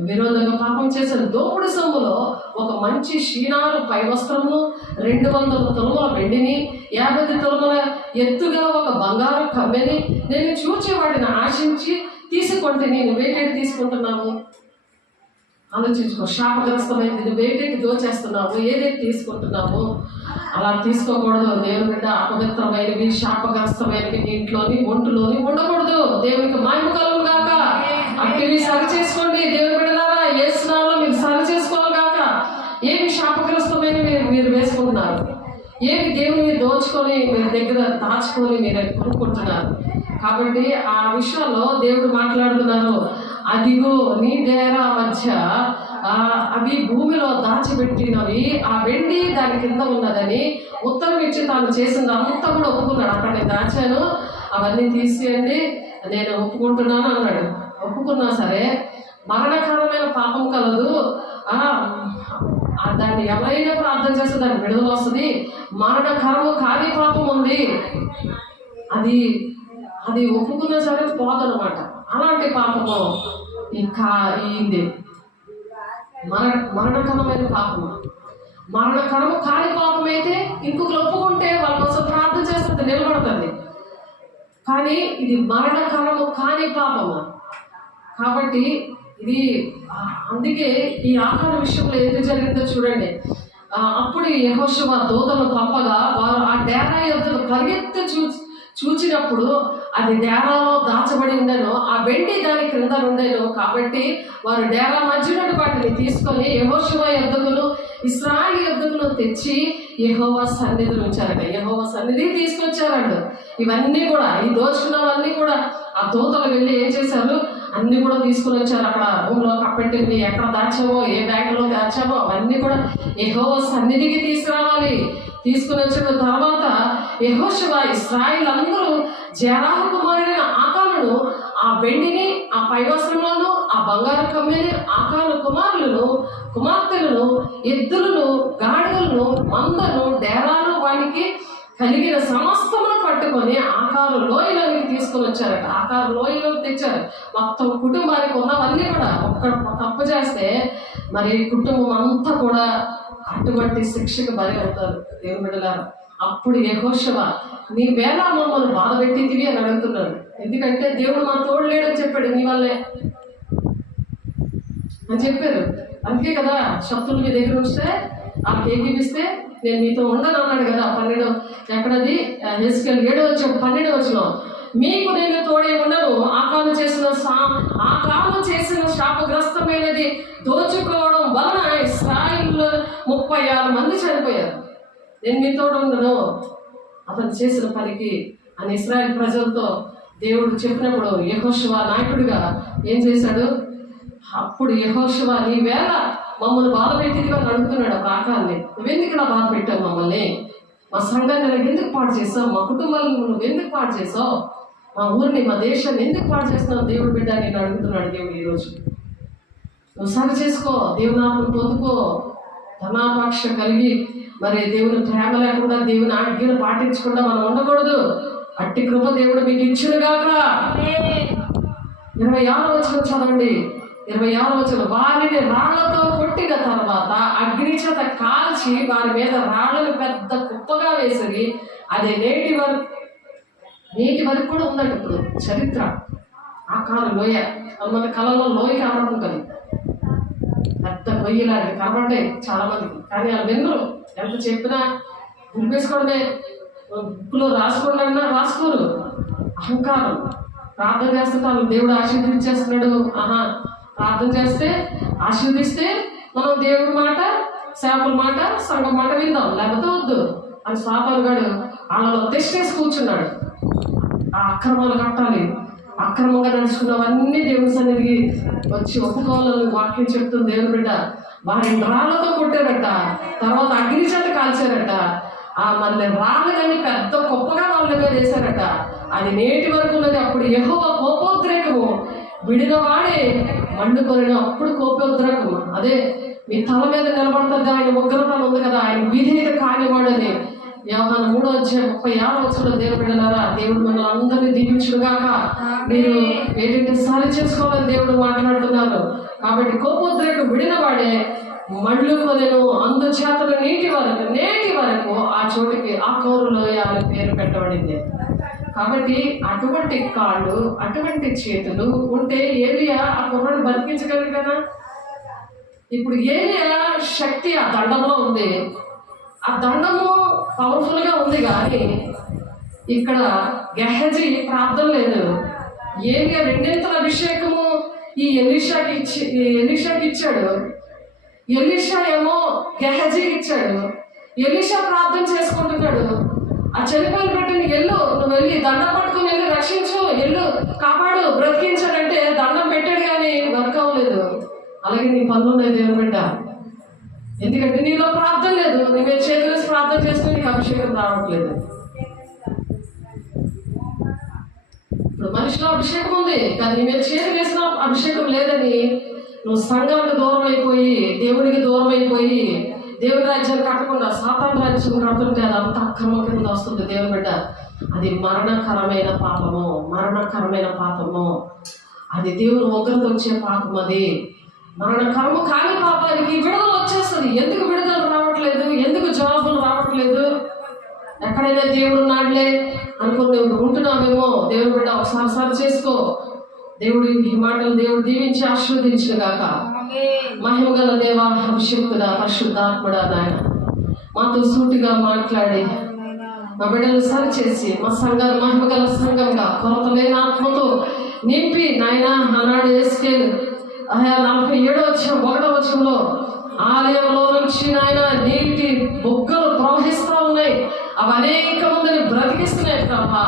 విరోధంగా పాపం చేసిన దోపుడు సొమ్ములో ఒక మంచి షీనారు పై వస్త్రమును 200 తులముల వెండిని 50 తులముల ఎత్తుగా ఒక బంగారు కమ్మెని నేను చూచి వాటిని ఆశించి తీసుకుంటే నేను వేటేటి తీసుకుంటున్నావు. ఆలోచించుకో. శాపగ్రస్తమైంది నువ్వు వేటేటి దోచేస్తున్నావు, ఏదైతే తీసుకుంటున్నావు. అలా తీసుకోకూడదు. దేవుని బిడ్డ అపవిత్రమైనవి శాపగ్రస్తమైనవి ఇంట్లోని ఒంటిలోని ఉండకూడదు. దేవునికి మహిమ కలుగును గాక. అట్టివి సరి చేసుకోండి దేవుని బిడ్డలారా. ఏ స్నానంలో మీరు సరి చేసుకోవాలి గాక. ఏమి శాపగ్రస్తమైనవి మీరు వేసుకుంటున్నారు, ఏమి దేవుని మీరు దోచుకొని మీరు దగ్గర దాచుకొని మీరు కొనుక్కుంటున్నారు. కాబట్టి ఆ విషయంలో దేవుడు మాట్లాడుతున్నారు. అదిగో నీ డేరా మధ్య అవి భూమిలో దాచిపెట్టినవి, ఆ వెండి దాని కింద ఉన్నదని ఉత్తరం ఇచ్చి తాను చేసింది అంతా కూడా ఒప్పుకున్నాడు. అక్కడ నేను దాచాను, అవన్నీ తీసేయండి, నేను ఒప్పుకుంటున్నాను అన్నాడు. ఒప్పుకున్నా సరే మరణకరమైన పాపం కలదు. దాన్ని ఎవరైనా కూడా అర్థం చేస్తే దాన్ని విడుదల వస్తుంది. మరణకరము కాని పాపం ఉంది, అది ఒప్పుకున్నా సరే పోదనమాట. అలాంటి పాపము ఇది మరణకరమైన పాపము. మరణకరము కాని పాపం అయితే ఇంకొకరు ఒప్పుకుంటే వాళ్ళ కోసం ప్రార్థన చేస్తే నిలబడుతుంది. కానీ ఇది మరణకరము కాని పాపము కాబట్టి ఇది అందుకే ఈ ఆహార విషయంలో ఎందుకు జరిగిందో చూడండి. అప్పుడు యెహోషువ దూతలు పంపగా వారు ఆ డేరా యొద్దకు పరిగెత్తి చూచినప్పుడు అది డేరాలో దాచబడి ఉండేను, ఆ వెండి దాని క్రింద ఉండేను. కాబట్టి వారు డేరా మధ్యలో వాటిని తీసుకొని యెహోషువ యొద్దకును ఇశ్రాయేలు యొద్దకును తెచ్చి యెహోవా సన్నిధిలో ఉంచారట. యెహోవా సన్నిధి తీసుకొచ్చారంట. ఇవన్నీ కూడా ఈ దోచుకున్నవన్నీ కూడా ఆ దూతలు వెళ్ళి ఏం చేశారు, అన్ని కూడా తీసుకుని వచ్చారు. అక్కడ రూమ్లో కప్పెట్టింది ఎక్కడ దాచామో, ఏ బ్యాగ్లో దాచామో అవన్నీ కూడా యెహోవా సన్నిధికి తీసుకురావాలి. తీసుకుని వచ్చిన తర్వాత యెహోషువ ఇశ్రాయేలు అందరూ జెరాహు కుమారుడైన ఆకానును, ఆ వెండిని, ఆ పైవస్త్రములను, ఆ బంగారు కమ్మెని, ఆకాను కుమార్తెలను, ఎద్దులను, గాడిదలను, మందను, డేరాను, వానికి కలిగిన సమస్తమును పట్టుకొని ఆకారు లోయలోకి తీసుకుని వచ్చారట. ఆకారు లోయలోకి తెచ్చారు. మొత్తం కుటుంబానికి ఉన్నవన్నీ కూడా ఒక్క తప్పు చేస్తే మరి కుటుంబం అంతా కూడా అటువంటి శిక్షకు బలి అవుతారు దేవుని బిడ్డలారా. అప్పుడు యెహోషువ నీ వేళ మమ్మల్ని బాధ పెట్టిందివి అని అడుగుతున్నాడు. ఎందుకంటే దేవుడు మా తోడు లేడని చెప్పాడు, నీ వల్లే అని చెప్పారు. అందుకే కదా శత్రువులు మీ దగ్గర వస్తే ఆ ఏకీపిస్తే నేను మీతో ఉండను అన్నాడు కదా. 12 ఎక్కడది ఎస్కేల్ 7:12 వచ్చిన మీకు నేను తోడే ఉండను. ఆకాను చేసిన శాపగ్రస్తమైనది దోచుకోవడం వలన ఇశ్రాయేలు 36 మంది చనిపోయారు. నేను మీ తోడు ఉండను అతను చేసిన పనికి అని ఇశ్రాయేలు ప్రజలతో దేవుడు చెప్పినప్పుడు యెహోషువ నాయకుడిగా ఏం చేశాడు. అప్పుడు యెహోషువ నీ వేళ మమ్మల్ని బాధ పెట్టింది అని అడుగుతున్నాడు ఆకాన్ని. నువ్వెందుకు ఇలా బాధ పెట్టావు మమ్మల్ని, మా సంఘాన్ని ఎందుకు పాడు చేసావు, మా కుటుంబాలను నువ్వు ఎందుకు పాడు చేసావు, మా ఊరిని మా దేశాన్ని ఎందుకు పాడు చేస్తున్నావు దేవుడు బిడ్డ నేను అడుగుతున్నాడు దేవుడు. ఈరోజు నువ్వు సరి చేసుకో, దేవుని ఆత్మను పొందుకో, ధనాపేక్ష కలిగి మరి దేవుని ప్రేమ లేకుండా దేవుని ఆజ్ఞను పాటించకుండా మనం ఉండకూడదు. అట్టి కృప దేవుడు మీకు ఇచ్చునుగాక. 26వ వచనం చదవండి. 26 వారిని రాళ్లతో కొట్టిన తర్వాత అగ్ని చేత కాల్చి వారి మీద రాళ్లను పెద్ద కుప్పగా వేసి అదే నేటి వరకు కూడా ఉందండి. ఇప్పుడు చరిత్ర ఆకారం లోయ మన కళలో లోయ కనబడుతుంది కదా, పెద్ద గొయ్యలాంటి కనబడ్డాయి చాలా మందికి. కానీ ఆ వినరు, ఎంత చెప్పినా గుర్పేసుకోవడమే, బుక్కులో రాసుకోండి రాసుకోరు. అహంకారం. ప్రార్థన చేస్తే తను దేవుడు ఆశీర్వదించేస్తున్నాడు. ప్రార్థన చేస్తే ఆశీర్వదిస్తే మనం దేవుడి మాట, సేవకుల మాట, సంఘం మాట విందాం, లేకపోతే వద్దు అని సాతాను గాడు వాళ్ళలో తెచ్చేసి కూర్చున్నాడు. ఆ అక్రమాలు కట్టాలి, అక్రమంగా నడుచుకున్నవన్నీ దేవుని సన్నిధికి వచ్చి ఒప్పుకోవాలని వాక్యం చెప్తుంది. దేవుని బిడ్డ వారిని రాళ్లతో కొట్టారట, తర్వాత అగ్ని చేత కాల్చారట. మళ్ళీ రాళ్ళని పెద్ద గొప్పగా వాళ్ళ మీద వేశారట. అది నేటి వరకు ఉన్నది. అప్పుడు యెహోవా కోపోద్రేకము విడిన వాడే మండుకొనిన అప్పుడు కోపోద్రేకము. అదే మీ తల మీద నిలబడుతుంది, ఆయన ఉగ్రతలు ఉంది కదా, ఆయన విధేయత కానివాడని. యోహాను 3:36 దేవుడు బిడ్డలారా, దేవుడు మిమ్మల్ని అందరినీ దీవించుగాక. మీరు ఏంటంటే సరి చేసుకోవాలని దేవుడు మాట్లాడుతున్నారు. కాబట్టి కోపోద్రేకం విడిన వాడే మళ్ళు కొనెను అందుచేతను నేటి వరకు ఆ చోటికి ఆ కోరులోయ అనే పేరు పెట్టబడింది. కాబట్టి అటువంటి కాళ్ళు, అటువంటి చేతులు ఉంటే ఏలియా ఆ కుర్రను బతికించగలరు కదా. ఇప్పుడు ఏలియా శక్తి ఆ దండంలో ఉంది, ఆ దండము పవర్ఫుల్ గా ఉంది. కానీ ఇక్కడ గెహజీ ప్రార్థన లేదు. ఏలియా 2 అభిషేకము ఈ ఎలీషాకి ఇచ్చాడు. ఎలీషా ఏమో గెహజీకి ఇచ్చాడు. ఎలీషా ప్రార్థన చేసుకుంటున్నాడు. ఆ చనిపోయిన బిడ్డని నువ్వు వెళ్ళి దండం పట్టుకుని వెళ్ళి రక్షించు, కాపాడు, బ్రతికించాడంటే దండం పెట్టాడు కానీ వర్క్ అవ్వలేదు. అలాగే నీ పనులు ఉన్నాయి దేవుని బిడ్డ. ఎందుకంటే నీలో ప్రార్థన లేదు, నువ్వే చేతులు ప్రార్థన చేస్తే నీకు అభిషేకం రావట్లేదు. ఇప్పుడు మనిషిలో అభిషేకం ఉంది కానీ నువ్వే చేతి వేసిన అభిషేకం లేదని నువ్వు సంఘానికి దూరం అయిపోయి, దేవుడికి దూరం అయిపోయి, దేవుడి రాజ్యాన్ని కట్టకుండా సాతాను రాజ్యం కడుతుంటే అది అంత అక్రమం కింద వస్తుంది దేవుని బిడ్డ. అది మరణకరమైన పాపము. అది దేవుని ఉగ్రత వచ్చే పాపం. అది మరణకరము కాని పాపానికి విడుదల వచ్చేస్తుంది. ఎందుకు విడుదల రావట్లేదు? ఎందుకు జవాబులు రావట్లేదు? ఎక్కడైనా దేవుడు నాడులే అనుకుని నువ్వు ఉంటున్నావేమో. దేవుని బిడ్డ ఒకసారి సరి చేసుకో. దేవుడు ఈ మాటలు దేవుడు దీవించి ఆశీర్వదించిన గాక. మహిమగల దేవా, అభిషేకుడా, పరిశుద్ధాత్ముడా, నాయన మాతో సూటిగా మాట్లాడి మా బిడ్డలు సరి చేసి మా సంఘాలు మహిమగల సంఘంగా కొరత లేని ఆత్మతో నింపి నాయన. ఆనాడు యేసుకేలు 47:1 ఆలయంలో నుంచి నాయన నీటి బొగ్గలు ప్రవహిస్తూ ఉన్నాయి. అవి అనేక మందిని బ్రతికిస్తున్నాయి ప్రభా.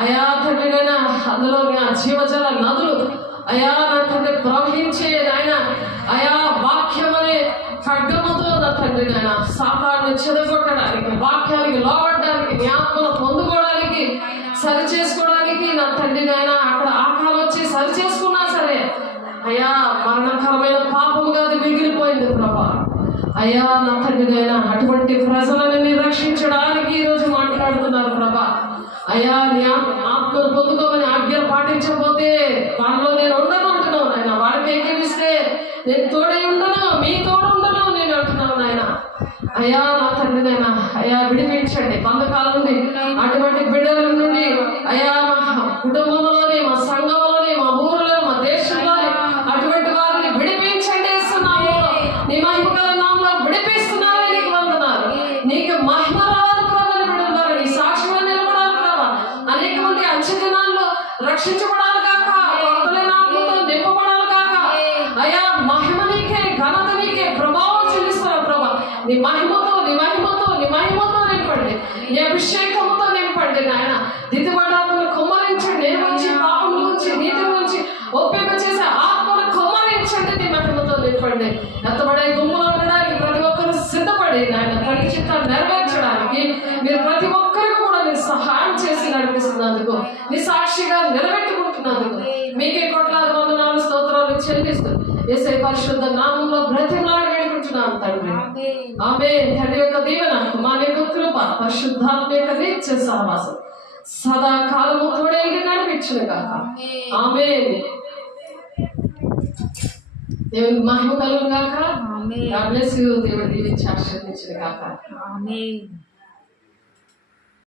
అయా తండ్రినైనా అందులో ఆ జీవజల నదులు అయా నా తండ్రి ప్రవహించే నాయన. అయా వాక్యం అనే ఖడ్గముతో నా తండ్రి నాయన సాతాన్ని చెదగొట్టడానికి, వాక్యానికి లోబడడానికి, జ్ఞాపకం పొందుకోవడానికి, సరి చేసుకోవడానికి నా తండ్రి నాయన అక్కడ ఆకాలు వచ్చి సరి చేసుకున్నా సరే అయా మరణకరమైన పాపముగా అది మిగిలిపోయింది ప్రభా. అయ్యా నా తండ్రి నాయన అటువంటి ప్రజలని రక్షించడానికి ఈరోజు మాట్లాడుతున్నారు ప్రభా. అయ్యా నీ ఆత్మను పొందుకోమని ఆజ్ఞలు పాటించకపోతే వాళ్ళలో నేను ఉండను అంటున్నావు నాయన. వాళ్ళకి ఏకీపిస్తే నేను తోడై ఉండను, మీ తోడు ఉండను నేను అంటున్నాను నాయన. అయ్యా నా తండ్రి నాయన అయ్యా విడిపించండి బంధకాల నుండి, అటువంటి బిడ్డల నుండి అయ్యా మా కుటుంబంలోని, మా సంఘంలోని, మా ఊరిలో, మా దేశంలో అటువంటి వారిని విడిపించండి. ఇస్తున్నాము నీ మహిమగల నామములో విడిపిస్తున్నావే నీకు వందనాలు. నీకు మహిమ రావాలి ప్రభు. బిడ్డలారా నీ సాక్షిగా నిలబడాలి ప్రభు. అనేక మంది అంచె దినాల్లో రక్షించబడాలి కాక, కొరతలేని ఆత్మతో నింపబడాలి కాక. అయ్యా మహిమ నీకే, ఘనత నీకే, ప్రభావం చెల్లిస్తున్నావు ప్రభు. నీ మహిమతో నింపండి, నీ అభిషేకంతో నింపండి నాయన. దిద్దుబాటును కుమ్మరించండి, నేను నుంచి పాపం నుంచి నీతి నుంచి ఒప్పింప చేసే ఆత్మను కుమ్మరించండి, నీ మహిమతో నింపండి. ఎత్తబడే గుంపులో ఉండడానికి ప్రతి ఒక్కరు సిద్ధపడి నాయన తండ్రి చిత్తాన్ని నెరవేర్చడానికి మీరు ప్రతి ఒక్కరికి కూడా మీరు సహాయం చేసి నడిపిస్తున్నందుకు, నీ సాక్షిగా నిలబెట్టుకుంటున్నందుకు మీకే కోట్లాది వందనాలు స్తోత్రాలు చెల్లిస్తూ యేసయ్య పరిశుద్ధ నామములో బ్రతిమలాడి వేడుకుంటున్నాను తండ్రి. ఆమేన్. తండ్రి యొక్క దీవెన, కుమారుని యొక్క కృప, పరిశుద్ధాత్మ యొక్క నిత్య సహవాసం సదాకాలము తోడేంటి నడిపించును గాక. ఆమేన్. దేవునికి మహిమ కలుగును గాక. ఆమేన్. God bless you. దేవుడు దీవించి ఆశీర్వదించును గాక. ఆమేన్.